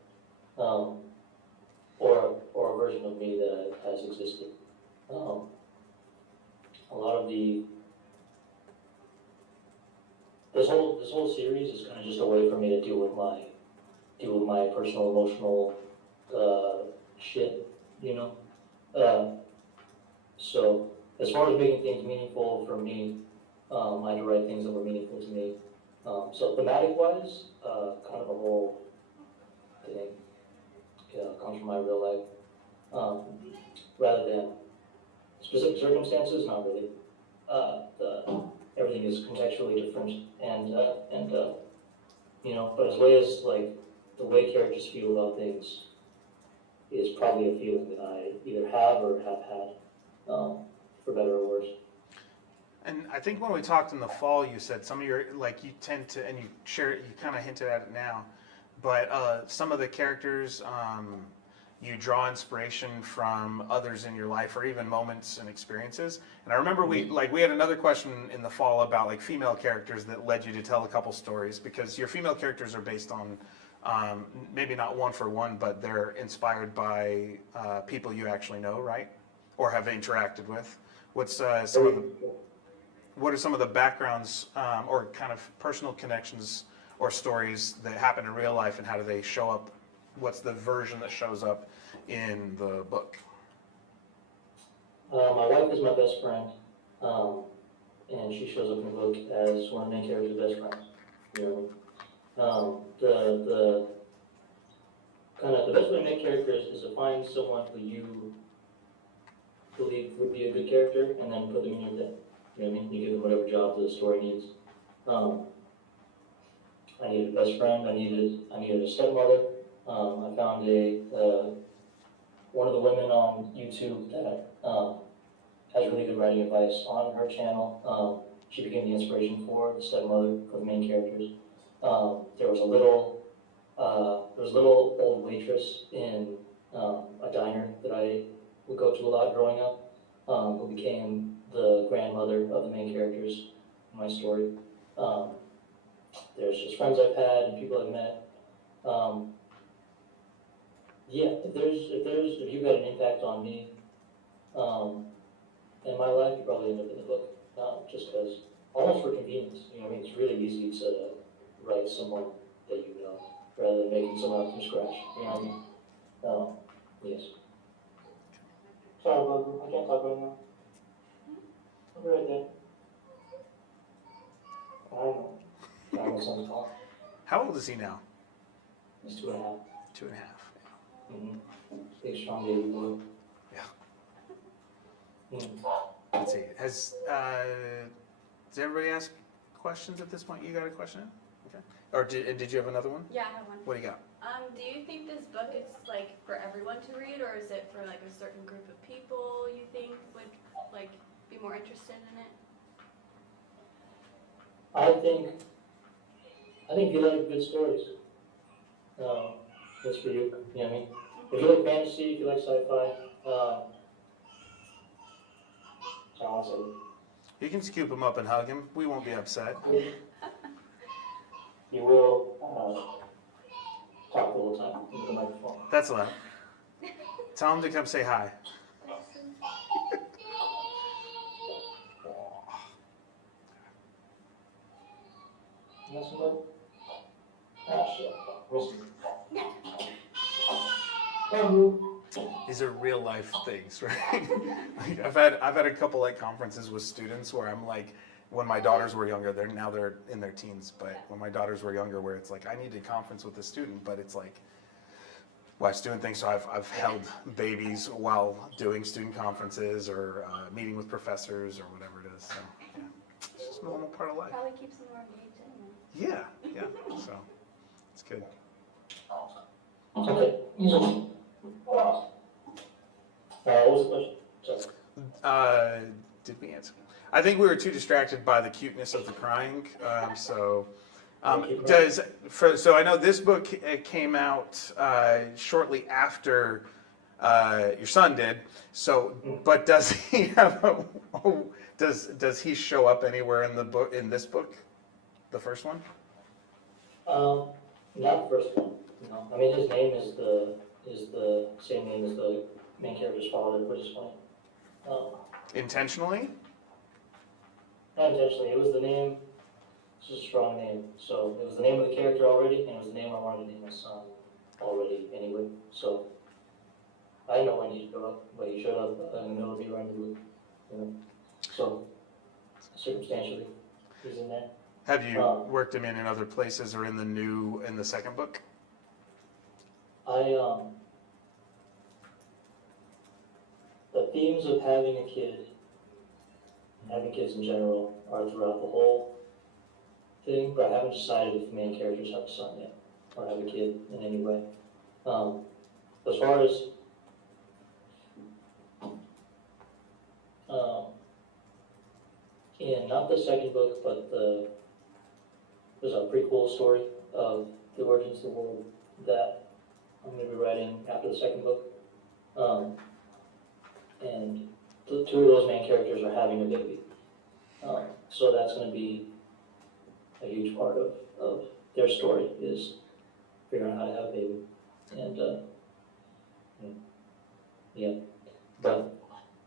or a version of me that has existed. A lot of this whole series is kind of just a way for me to deal with my personal emotional shit, you know. So as far as making things meaningful for me, I had to write things that were meaningful to me. So thematic wise, kind of a whole thing comes from my real life, rather than specific circumstances. Not really. Everything is contextually different, and you know. But as way as like the way characters feel about things is probably a feeling that I either have or have had, for better or worse. And I think when we talked in the fall, you said some of your, like, you tend to, and you kind of hinted at it now, but some of the characters, you draw inspiration from others in your life or even moments and experiences. And I remember we had another question in the fall about like female characters that led you to tell a couple stories, because your female characters are based on, maybe not one for one, but they're inspired by people you actually know, right? Or have interacted with. What are some of the backgrounds or kind of personal connections or stories that happen in real life, and how do they show up? What's the version that shows up in the book? My wife is my best friend, and she shows up in the book as one of the main character's best friends. You know, the best way to make characters is to find someone who you believe would be a good character, and then put them in your thing. You know what I mean? You give them whatever job the story needs. I needed a best friend. I needed a stepmother. I found one of the women on YouTube that has really good writing advice on her channel. She became the inspiration for the stepmother, for the main characters. There was a little old waitress in a diner that I would go to a lot growing up, who became the grandmother of the main characters in my story. There's just friends I've had and people I've met. Yeah, if you've had an impact on me in my life, you probably end up in the book. Just because, almost for convenience. You know, I mean, it's really easy to write someone that you know rather than making someone up from scratch. You know what I mean? Yes. Sorry, bud, I can't talk right now. I'll be right there. I don't know. My son's call. How old is he now? He's 2.5. 2.5. Mm-hmm. Big, strong baby boy. Yeah. Mm. Let's see. Does everybody ask questions at this point? You got a question? Okay. Or did you have another one? Yeah, I have one. What do you got? Do you think this book is like for everyone to read, or is it for like a certain group of people you think would like be more interested in it? I think you like good stories. That's for you. You know what I mean? If you like fantasy, if you like sci-fi, I want to say. You can scoop him up and hug him. We won't be upset. You will talk the whole time into the microphone. That's allowed. Tell him to come say hi. You got somebody? Ah, shit. Listen. These are real life things, right? Like I've had a couple like conferences with students where I'm like, when my daughters were younger, they're in their teens, but when my daughters were younger, where it's like I need to conference with a student, but it's like wife's doing things, so I've held babies while doing student conferences or meeting with professors or whatever it is. So yeah, it's just a normal part of life. Probably keeps them more engaged anyway. Yeah. So it's good. Okay. What was the question? Sorry. Did we answer? I think we were too distracted by the cuteness of the crying. So I know this book came out shortly after your son did. So, but does he have does he show up anywhere in the book, in this book, the first one? Not the first one. No. I mean, his name is the same name as the main character's father, which is funny. Intentionally? Not intentionally. It was the name. It's a strong name. So it was the name of the character already, and it was the name I wanted to name my son already anyway. So I didn't know when he showed up, but he showed up in the middle of me running the blue. You know? So circumstantially, he's in there. Have you worked him in other places or in the second book? The themes of having a kid, having kids in general, are throughout the whole thing, but I haven't decided if the main characters have a son yet, or have a kid in any way. As far as in not the second book, but there's a prequel story of the origins of the world that I'm going to be writing after the second book. And two of those main characters are having a baby. So that's going to be a huge part of their story, is figuring out how to have a baby. And yeah, but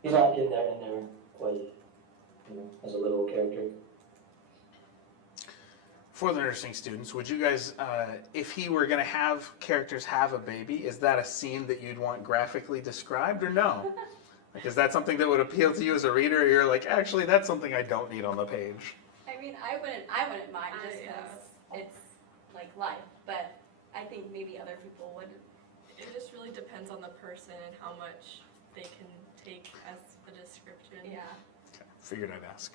he's not in there quite, as a literal character. For the nursing students, would you guys, if he were going to have characters have a baby, is that a scene that you'd want graphically described or no? Like, is that something that would appeal to you as a reader, or you're like, actually, that's something I don't need on the page? I mean, I wouldn't mind just because it's like life, but I think maybe other people would. It just really depends on the person and how much they can take as the description. Yeah. Okay. Figured I'd ask,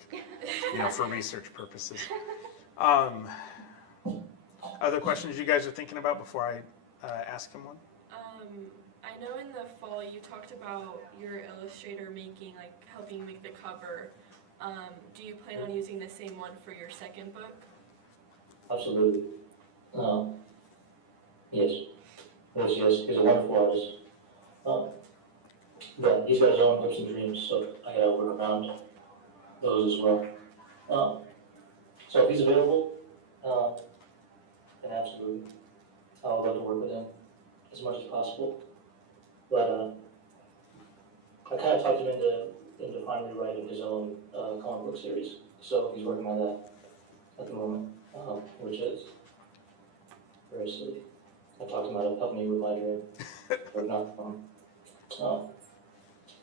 for research purposes. Other questions you guys are thinking about before I ask him one? I know in the fall you talked about your illustrator helping you make the cover. Do you plan on using the same one for your second book? Absolutely. Yes. He's a wonderful artist. But he's got his own hopes and dreams, so I gotta work around those as well. So if he's available, then absolutely. I would love to work with him as much as possible. But I kind of talked him into finally writing his own comic book series. So he's working on that at the moment, which is very silly. I talked him out of helping me with my dream. or not fun.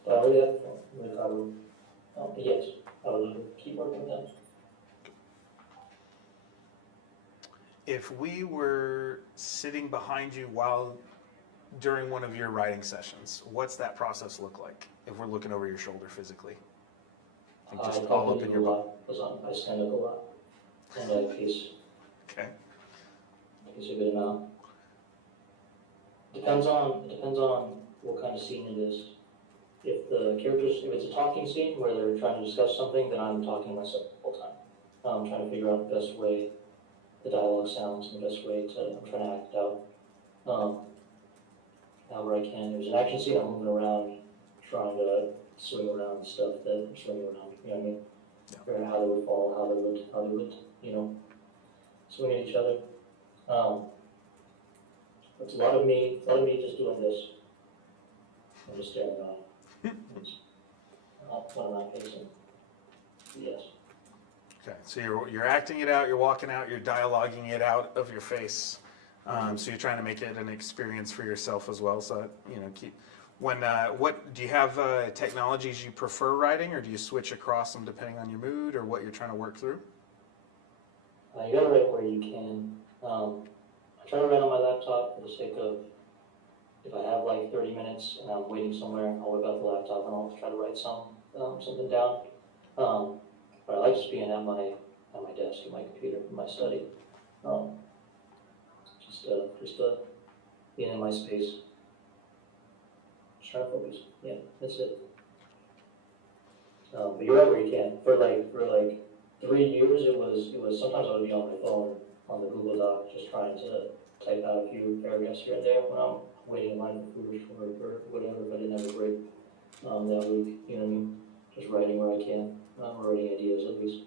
But I really have fun with how yes, I would keep working with them. If we were sitting behind you during one of your writing sessions, what's that process look like if we're looking over your shoulder physically? Like just all up in your book. I stand up a lot, and I pace Okay. a good amount. Depends on what kind of scene it is. If it's a talking scene where they're trying to discuss something, then I'm talking to myself the whole time. I'm trying to figure out the best way the dialogue sounds and the best way I'm trying to act it out. However I can. There's an action scene, I'm moving around, trying to swing around stuff that I'm swinging around, you know what I mean? Or how they would fall, how they would, swing at each other. It's a lot of me just doing this. I'm just staring off. When I'm not pacing. Yes. Okay, so you're acting it out, you're walking out, you're dialoguing it out of your face. So you're trying to make it an experience for yourself as well. So what do you have technologies you prefer writing, or do you switch across them depending on your mood or what you're trying to work through? You gotta write where you can. I try to write on my laptop for the sake of if I have like 30 minutes and I'm waiting somewhere, I'll whip out the laptop and I'll try to write something down. But I like just being at my desk, at my computer, in my study. Just being in my space. Just trying to focus. Yeah, that's it. But you're right where you can. For like 3 years, it was sometimes I would be on my phone on the Google Doc, just trying to type out a few paragraphs here and there when I'm waiting in line for food or whatever, if I didn't have a break that week, you know what I mean? Just writing where I can, writing ideas at least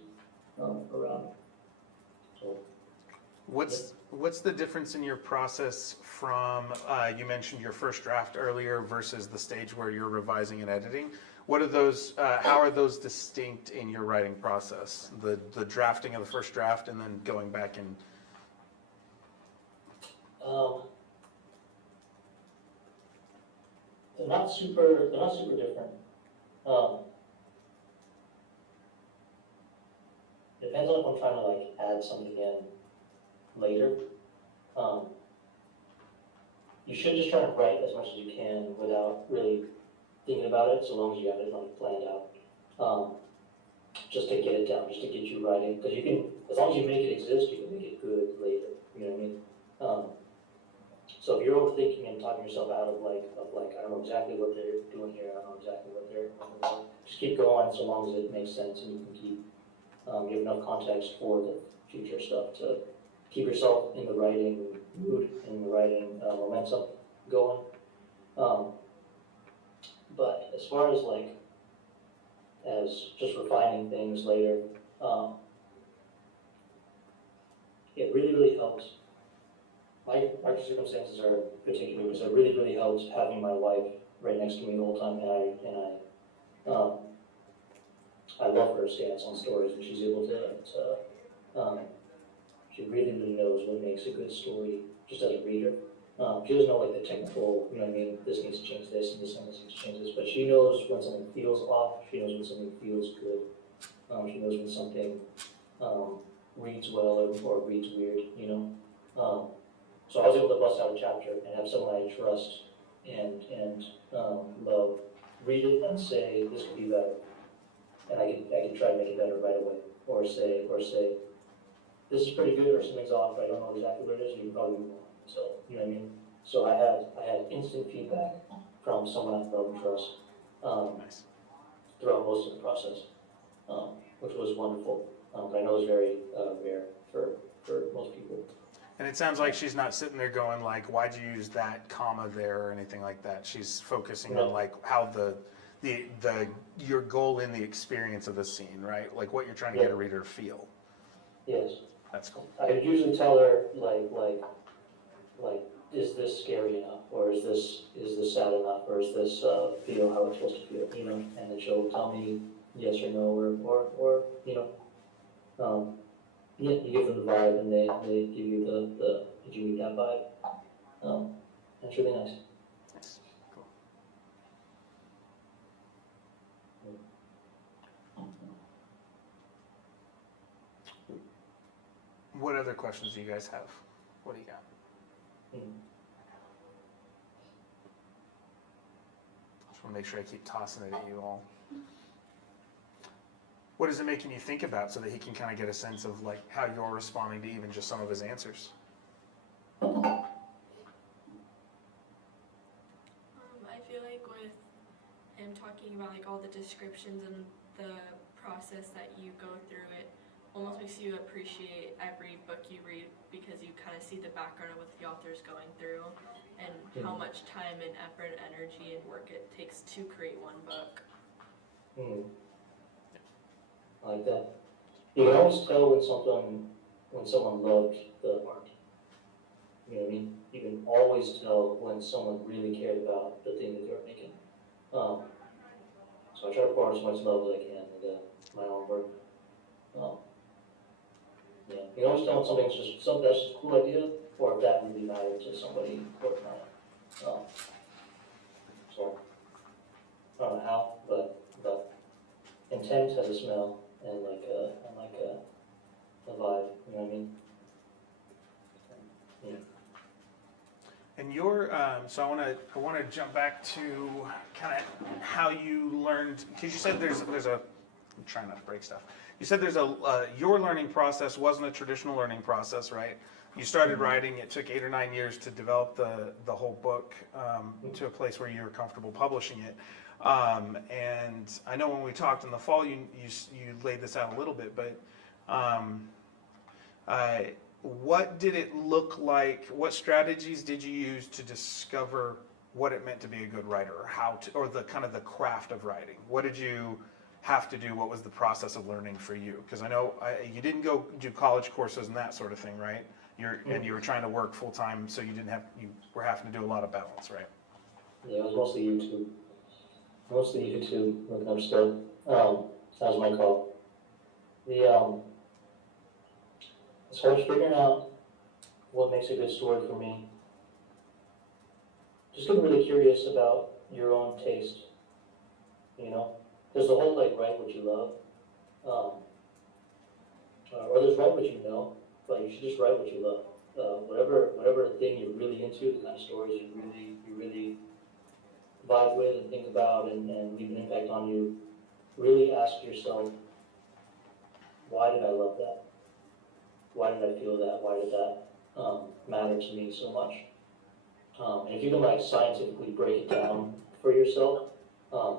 around. So, What's the difference in your process from, you mentioned your first draft earlier versus the stage where you're revising and editing? What are those, how are those distinct in your writing process? The drafting of the first draft and then going back and... They're not super different. It depends on if I'm trying to like add something in later. You should just try to write as much as you can without really thinking about it, so long as you have it like planned out. Just to get it down, just to get you writing, because you can, as long as you make it exist, you can make it good later. You know what I mean? So if you're overthinking and talking yourself out of like I don't know exactly what they're doing here, I don't know exactly what they're doing, just keep going so long as it makes sense and you can keep you have enough context for the future stuff to keep yourself in the writing mood, in the writing momentum going. But as far as as just refining things later, it really helps. My circumstances are particular because it really helps having my wife right next to me the whole time, and I love her stance on stories, and she's able to she really knows what makes a good story just as a reader. She doesn't know like the technical, you know what I mean, this needs to change this and this needs to change this, but she knows when something feels off, she knows when something feels good, she knows when something reads well or reads weird, you know. So I was able to bust out a chapter and have someone I trust and love read it and say, this could be better. And I can try to make it better right away. Or say, this is pretty good or something's off, but I don't know exactly what it is, you can probably move on. So, you know what I mean? So I had instant feedback from someone I love and trust Nice. throughout most of the process, which was wonderful. But I know it's very rare for most people. And it sounds like she's not sitting there going like, why'd you use that comma there or anything like that. She's focusing on like how your goal in the experience of the scene, right? Like what you're trying to get a reader to feel. Yes. That's cool. I would usually tell her is this scary enough, or is this sad enough, or is this feel how it's supposed to feel, you know? And then she'll tell me yes or no, or you know, yeah, you give them the vibe, and they give you the did you meet that vibe? That's really nice. What other questions do you guys have? What do you got? Hmm. Just want to make sure I keep tossing it at you all. What is it making you think about so that he can kind of get a sense of like how you're responding to even just some of his answers? I feel like with him talking about like all the descriptions and the process that you go through, it almost makes you appreciate every book you read because you kind of see the background of what the author's going through and how much time and effort, energy, and work it takes to create one book. Hmm. I like that. You can always tell when someone loved the art. You know what I mean? You can always tell when someone really cared about the thing that they're making. So I try to pour as much love as I can into my own work. Yeah, you can always tell when something's just that's just a cool idea, or if that really mattered to somebody working on it. So I don't know how, but intent has a smell and like a vibe. You know what I mean? Yeah. And your, so I want to jump back to kind of how you learned, because you said there's a, I'm trying not to break stuff. You said there's your learning process wasn't a traditional learning process, right? You started writing, it took 8 or 9 years to develop the whole book to a place where you were comfortable publishing it. And I know when we talked in the fall, you laid this out a little bit, but what did it look like? What strategies did you use to discover what it meant to be a good writer, or how to, or the kind of the craft of writing? What did you have to do? What was the process of learning for you? Because I know you didn't go do college courses and that sort of thing, right? And you were trying to work full time, so you were having to do a lot of balance, right? Yeah, it was mostly YouTube. Mostly YouTube, looking up stuff. That was my call. As far as figuring out what makes a good story for me, just getting really curious about your own taste. You know, there's the whole like write what you love, or there's write what you know, but you should just write what you love. Whatever thing you're really into, the kind of stories you really vibe with and think about and leave an impact on you. Really ask yourself, why did I love that? Why did I feel that? Why did that matter to me so much? And if you can like scientifically break it down for yourself,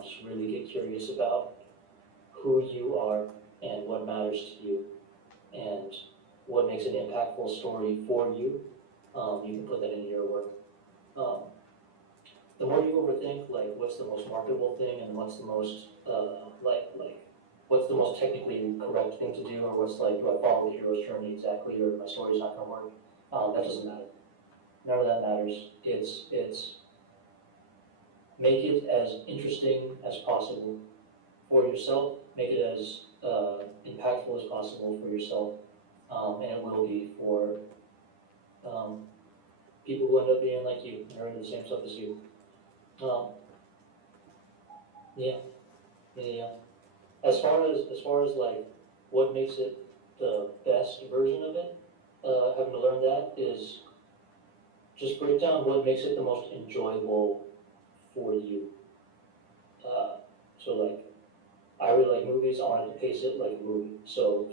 just really get curious about who you are and what matters to you and what makes an impactful story for you. You can put that into your work. The more you overthink, like what's the most marketable thing and what's the most what's the most technically correct thing to do, or what's like, do I follow the hero's journey exactly, or my story's not going to work? That doesn't matter. None of that matters. It's make it as interesting as possible for yourself. Make it as impactful as possible for yourself, and it will be for people who end up being like you and are into the same stuff as you. Yeah. As far as like what makes it the best version of it, having to learn that is just break down what makes it the most enjoyable for you. So like, I really like movies. I wanted to pace it like a movie. So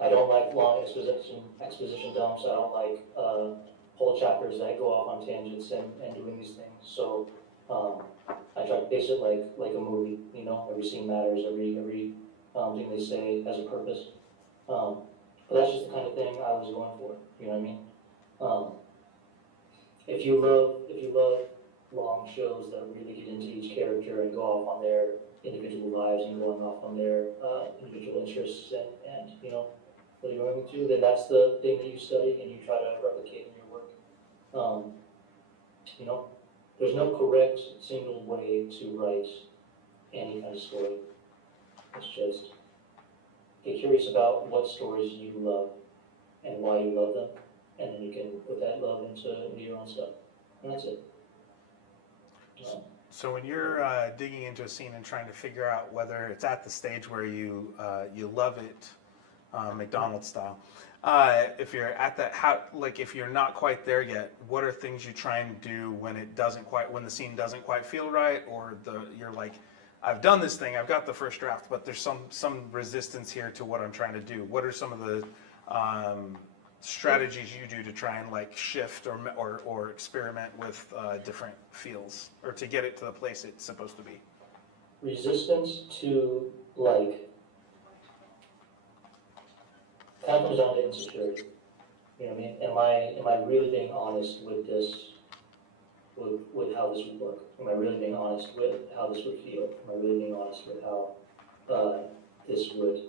I don't like long exposition dumps. I don't like whole chapters that go off on tangents and doing these things. So I try to pace it like a movie. You know, every scene matters. Every thing they say has a purpose. But that's just the kind of thing I was going for. You know what I mean? If you love long shows that really get into each character and go off on their individual lives and going off on their individual interests and you know what you're going to, then that's the thing that you study and you try to replicate in your work. You know, there's no correct single way to write any kind of story. It's just get curious about what stories you love and why you love them, and then you can put that love into your own stuff. And that's it. So when you're digging into a scene and trying to figure out whether it's at the stage where you love it, McDonald's style. If you're at that, if you're not quite there yet, what are things you try and do when when the scene doesn't quite feel right, or you're like, I've done this thing, I've got the first draft, but there's some resistance here to what I'm trying to do. What are some of the strategies you do to try and like shift or experiment with different feels, or to get it to the place it's supposed to be? Resistance to, like, kind of comes down to insecurity. You know what I mean? Am I really being honest with this, with how this would work? Am I really being honest with how this would feel? Am I really being honest with how this would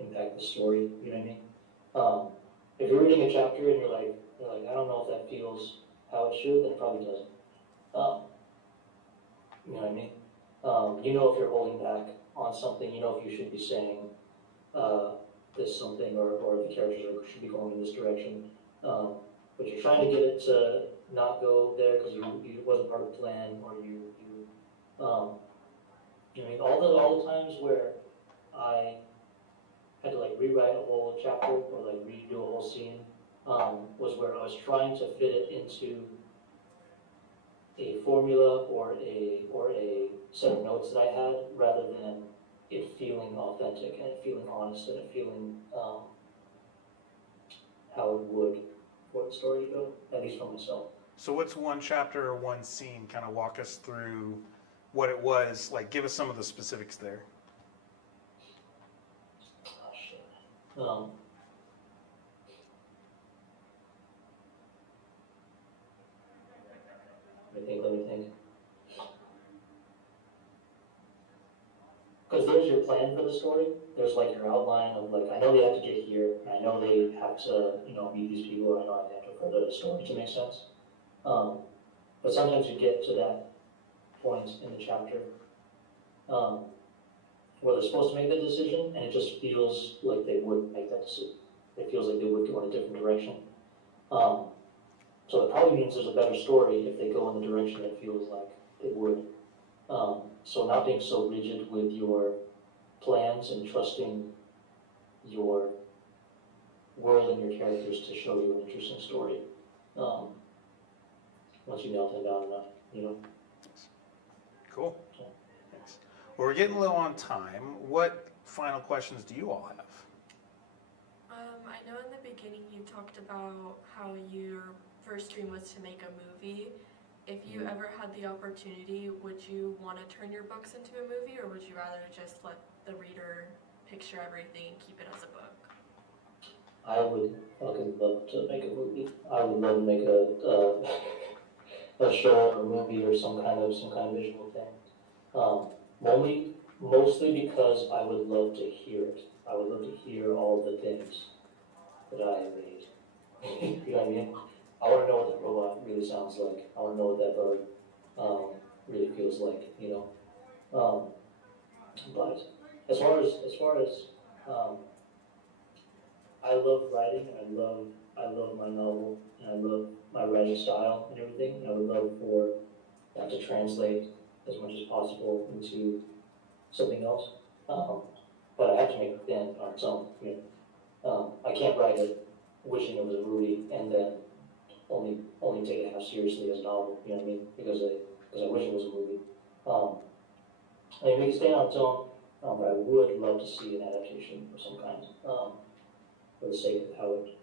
impact the story? You know what I mean? If you're reading a chapter and you're like, I don't know if that feels how it should, then it probably doesn't. You know what I mean? You know if you're holding back on something, you know if you should be saying this something, or if the characters should be going in this direction. But you're trying to get it to not go there because it wasn't part of the plan, or you know what I mean? All the times where I had to like rewrite a whole chapter or like redo a whole scene was where I was trying to fit it into a formula or a set of notes that I had, rather than it feeling authentic and it feeling honest and it feeling how it would for the story to go, at least for myself. So what's one chapter or one scene? Kind of walk us through what it was, like give us some of the specifics there. Oh shit. Let me think. Because there's your plan for the story. There's like your outline of like, I know they have to get here. I know they have to, meet these people. I know they have to for the story to make sense. But sometimes you get to that point in the chapter where they're supposed to make that decision, and it just feels like they wouldn't make that decision. It feels like they would go in a different direction. So it probably means there's a better story if they go in the direction it feels like they would. So not being so rigid with your plans and trusting your world and your characters to show you an interesting story. Once you nail them down enough, Cool. Thanks. Well, we're getting low on time. What final questions do you all have? I know in the beginning you talked about how your first dream was to make a movie. If you ever had the opportunity, would you want to turn your books into a movie, or would you rather just let the reader picture everything and keep it as a book? I would fucking love to make a movie. I would love to make a show or a movie or some kind of visual thing. Mostly because I would love to hear it. I would love to hear all the things that I have made. You know what I mean? I want to know what that robot really sounds like. I want to know what that bird really feels like. But as far as I love writing, and I love my novel, and I love my writing style and everything. And I would love for that to translate as much as possible into something else. But I have to make it then on its own. I can't write it wishing it was a movie and then only take it half seriously as a novel. You know what I mean? Because I wish it was a movie. I mean, make it stand on its own, but I would love to see an adaptation of some kind, for the sake of how it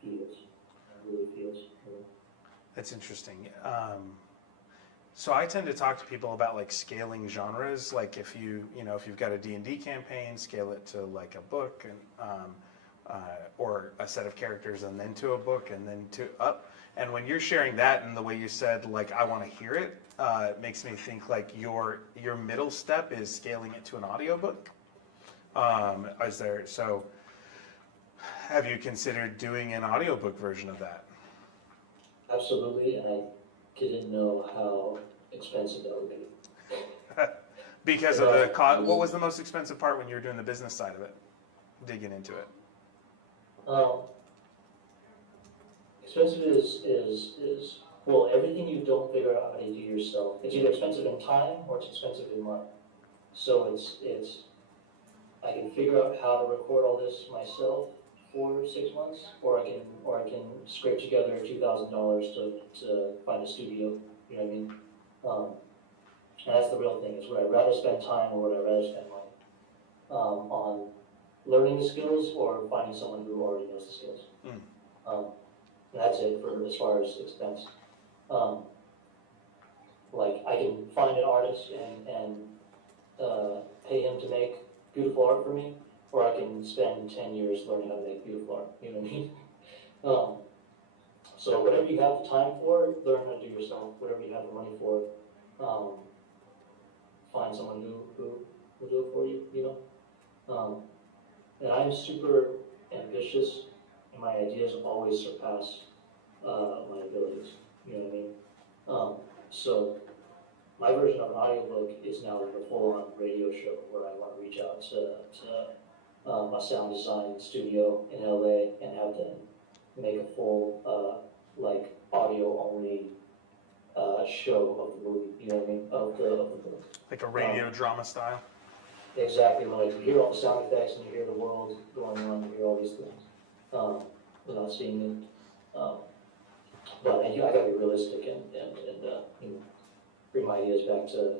feels. It really feels. That's interesting. So I tend to talk to people about like scaling genres. Like if you've got a D&D campaign, scale it to like a book and or a set of characters, and then to a book, and then to up. And when you're sharing that and the way you said, like, I want to hear it, it makes me think like your middle step is scaling it to an audiobook. Have you considered doing an audiobook version of that? Absolutely, and I didn't know how expensive that would be. Because of the cost. What was the most expensive part when you were doing the business side of it, digging into it? Expensive is well, everything you don't figure out how to do yourself. It's either expensive in time or it's expensive in money. So it's I can can figure out how to record all this myself for 6 months, or I can scrape together $2,000 to find a studio. You know what I mean? And that's the real thing. Is would I rather spend time or would I rather spend money on learning the skills or finding someone who already knows the skills? And that's it for as far as expense. Like I can find an artist and pay him to make beautiful art for me, or I can spend 10 years learning how to make beautiful art. You know what I mean? So whatever you have the time for, learn how to do yourself. Whatever you have the money for, find someone who will do it for you. You know. And I'm super ambitious, and my ideas always surpass my abilities. You know what I mean? So my version of an audiobook is now like a full-on radio show where I want to reach out to a sound design studio in LA and have them make a full like audio-only show of the movie. You know what I mean? Of the book. Like a radio drama style? Exactly, like you hear all the sound effects and you hear the world going on, you hear all these things without seeing it. But I gotta be realistic and you know, bring my ideas back to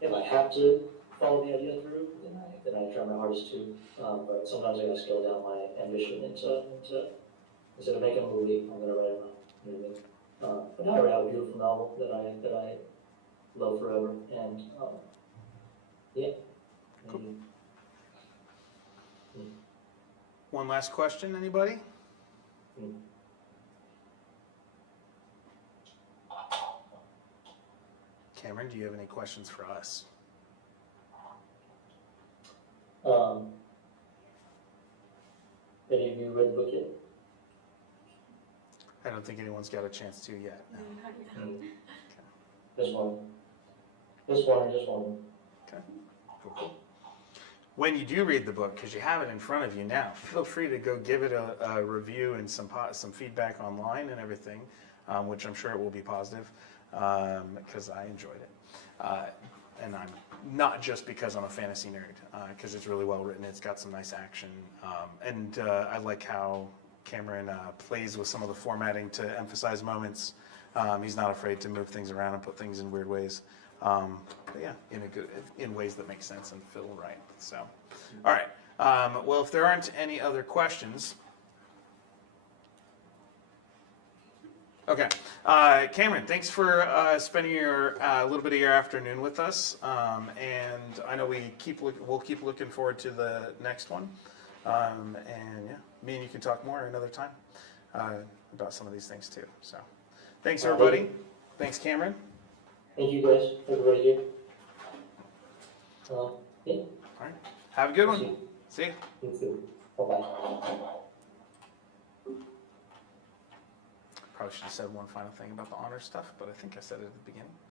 if I have to follow the idea through, then I try my hardest to. But sometimes I gotta scale down my ambition into instead of making a movie, I'm gonna write a novel. You know what I mean? But now I have a beautiful novel that I love forever, and yeah. Cool. Maybe. One last question, anybody? Cameron, do you have any questions for us? Any of you read the book yet? I don't think anyone's got a chance to yet. Just one. Just one. Okay. Cool. When you do read the book, because you have it in front of you now, feel free to go give it a review and some feedback online and everything, which I'm sure it will be positive, because I enjoyed it. And I'm not just because I'm a fantasy nerd, because it's really well written. It's got some nice action, and I like how Cameron plays with some of the formatting to emphasize moments. He's not afraid to move things around and put things in weird ways. But yeah, in ways that make sense and feel right. So, all right. Well, if there aren't any other questions, okay. Cameron, thanks for spending a little bit of your afternoon with us. And I know we'll keep looking forward to the next one. And yeah, me and you can talk more another time about some of these things too. So, thanks everybody. Thanks, Cameron. Thank you guys, everybody here. Yeah. All right. Have a good one. See you. You too. Bye-bye. Probably should have said one final thing about the honor stuff, but I think I said it at the beginning.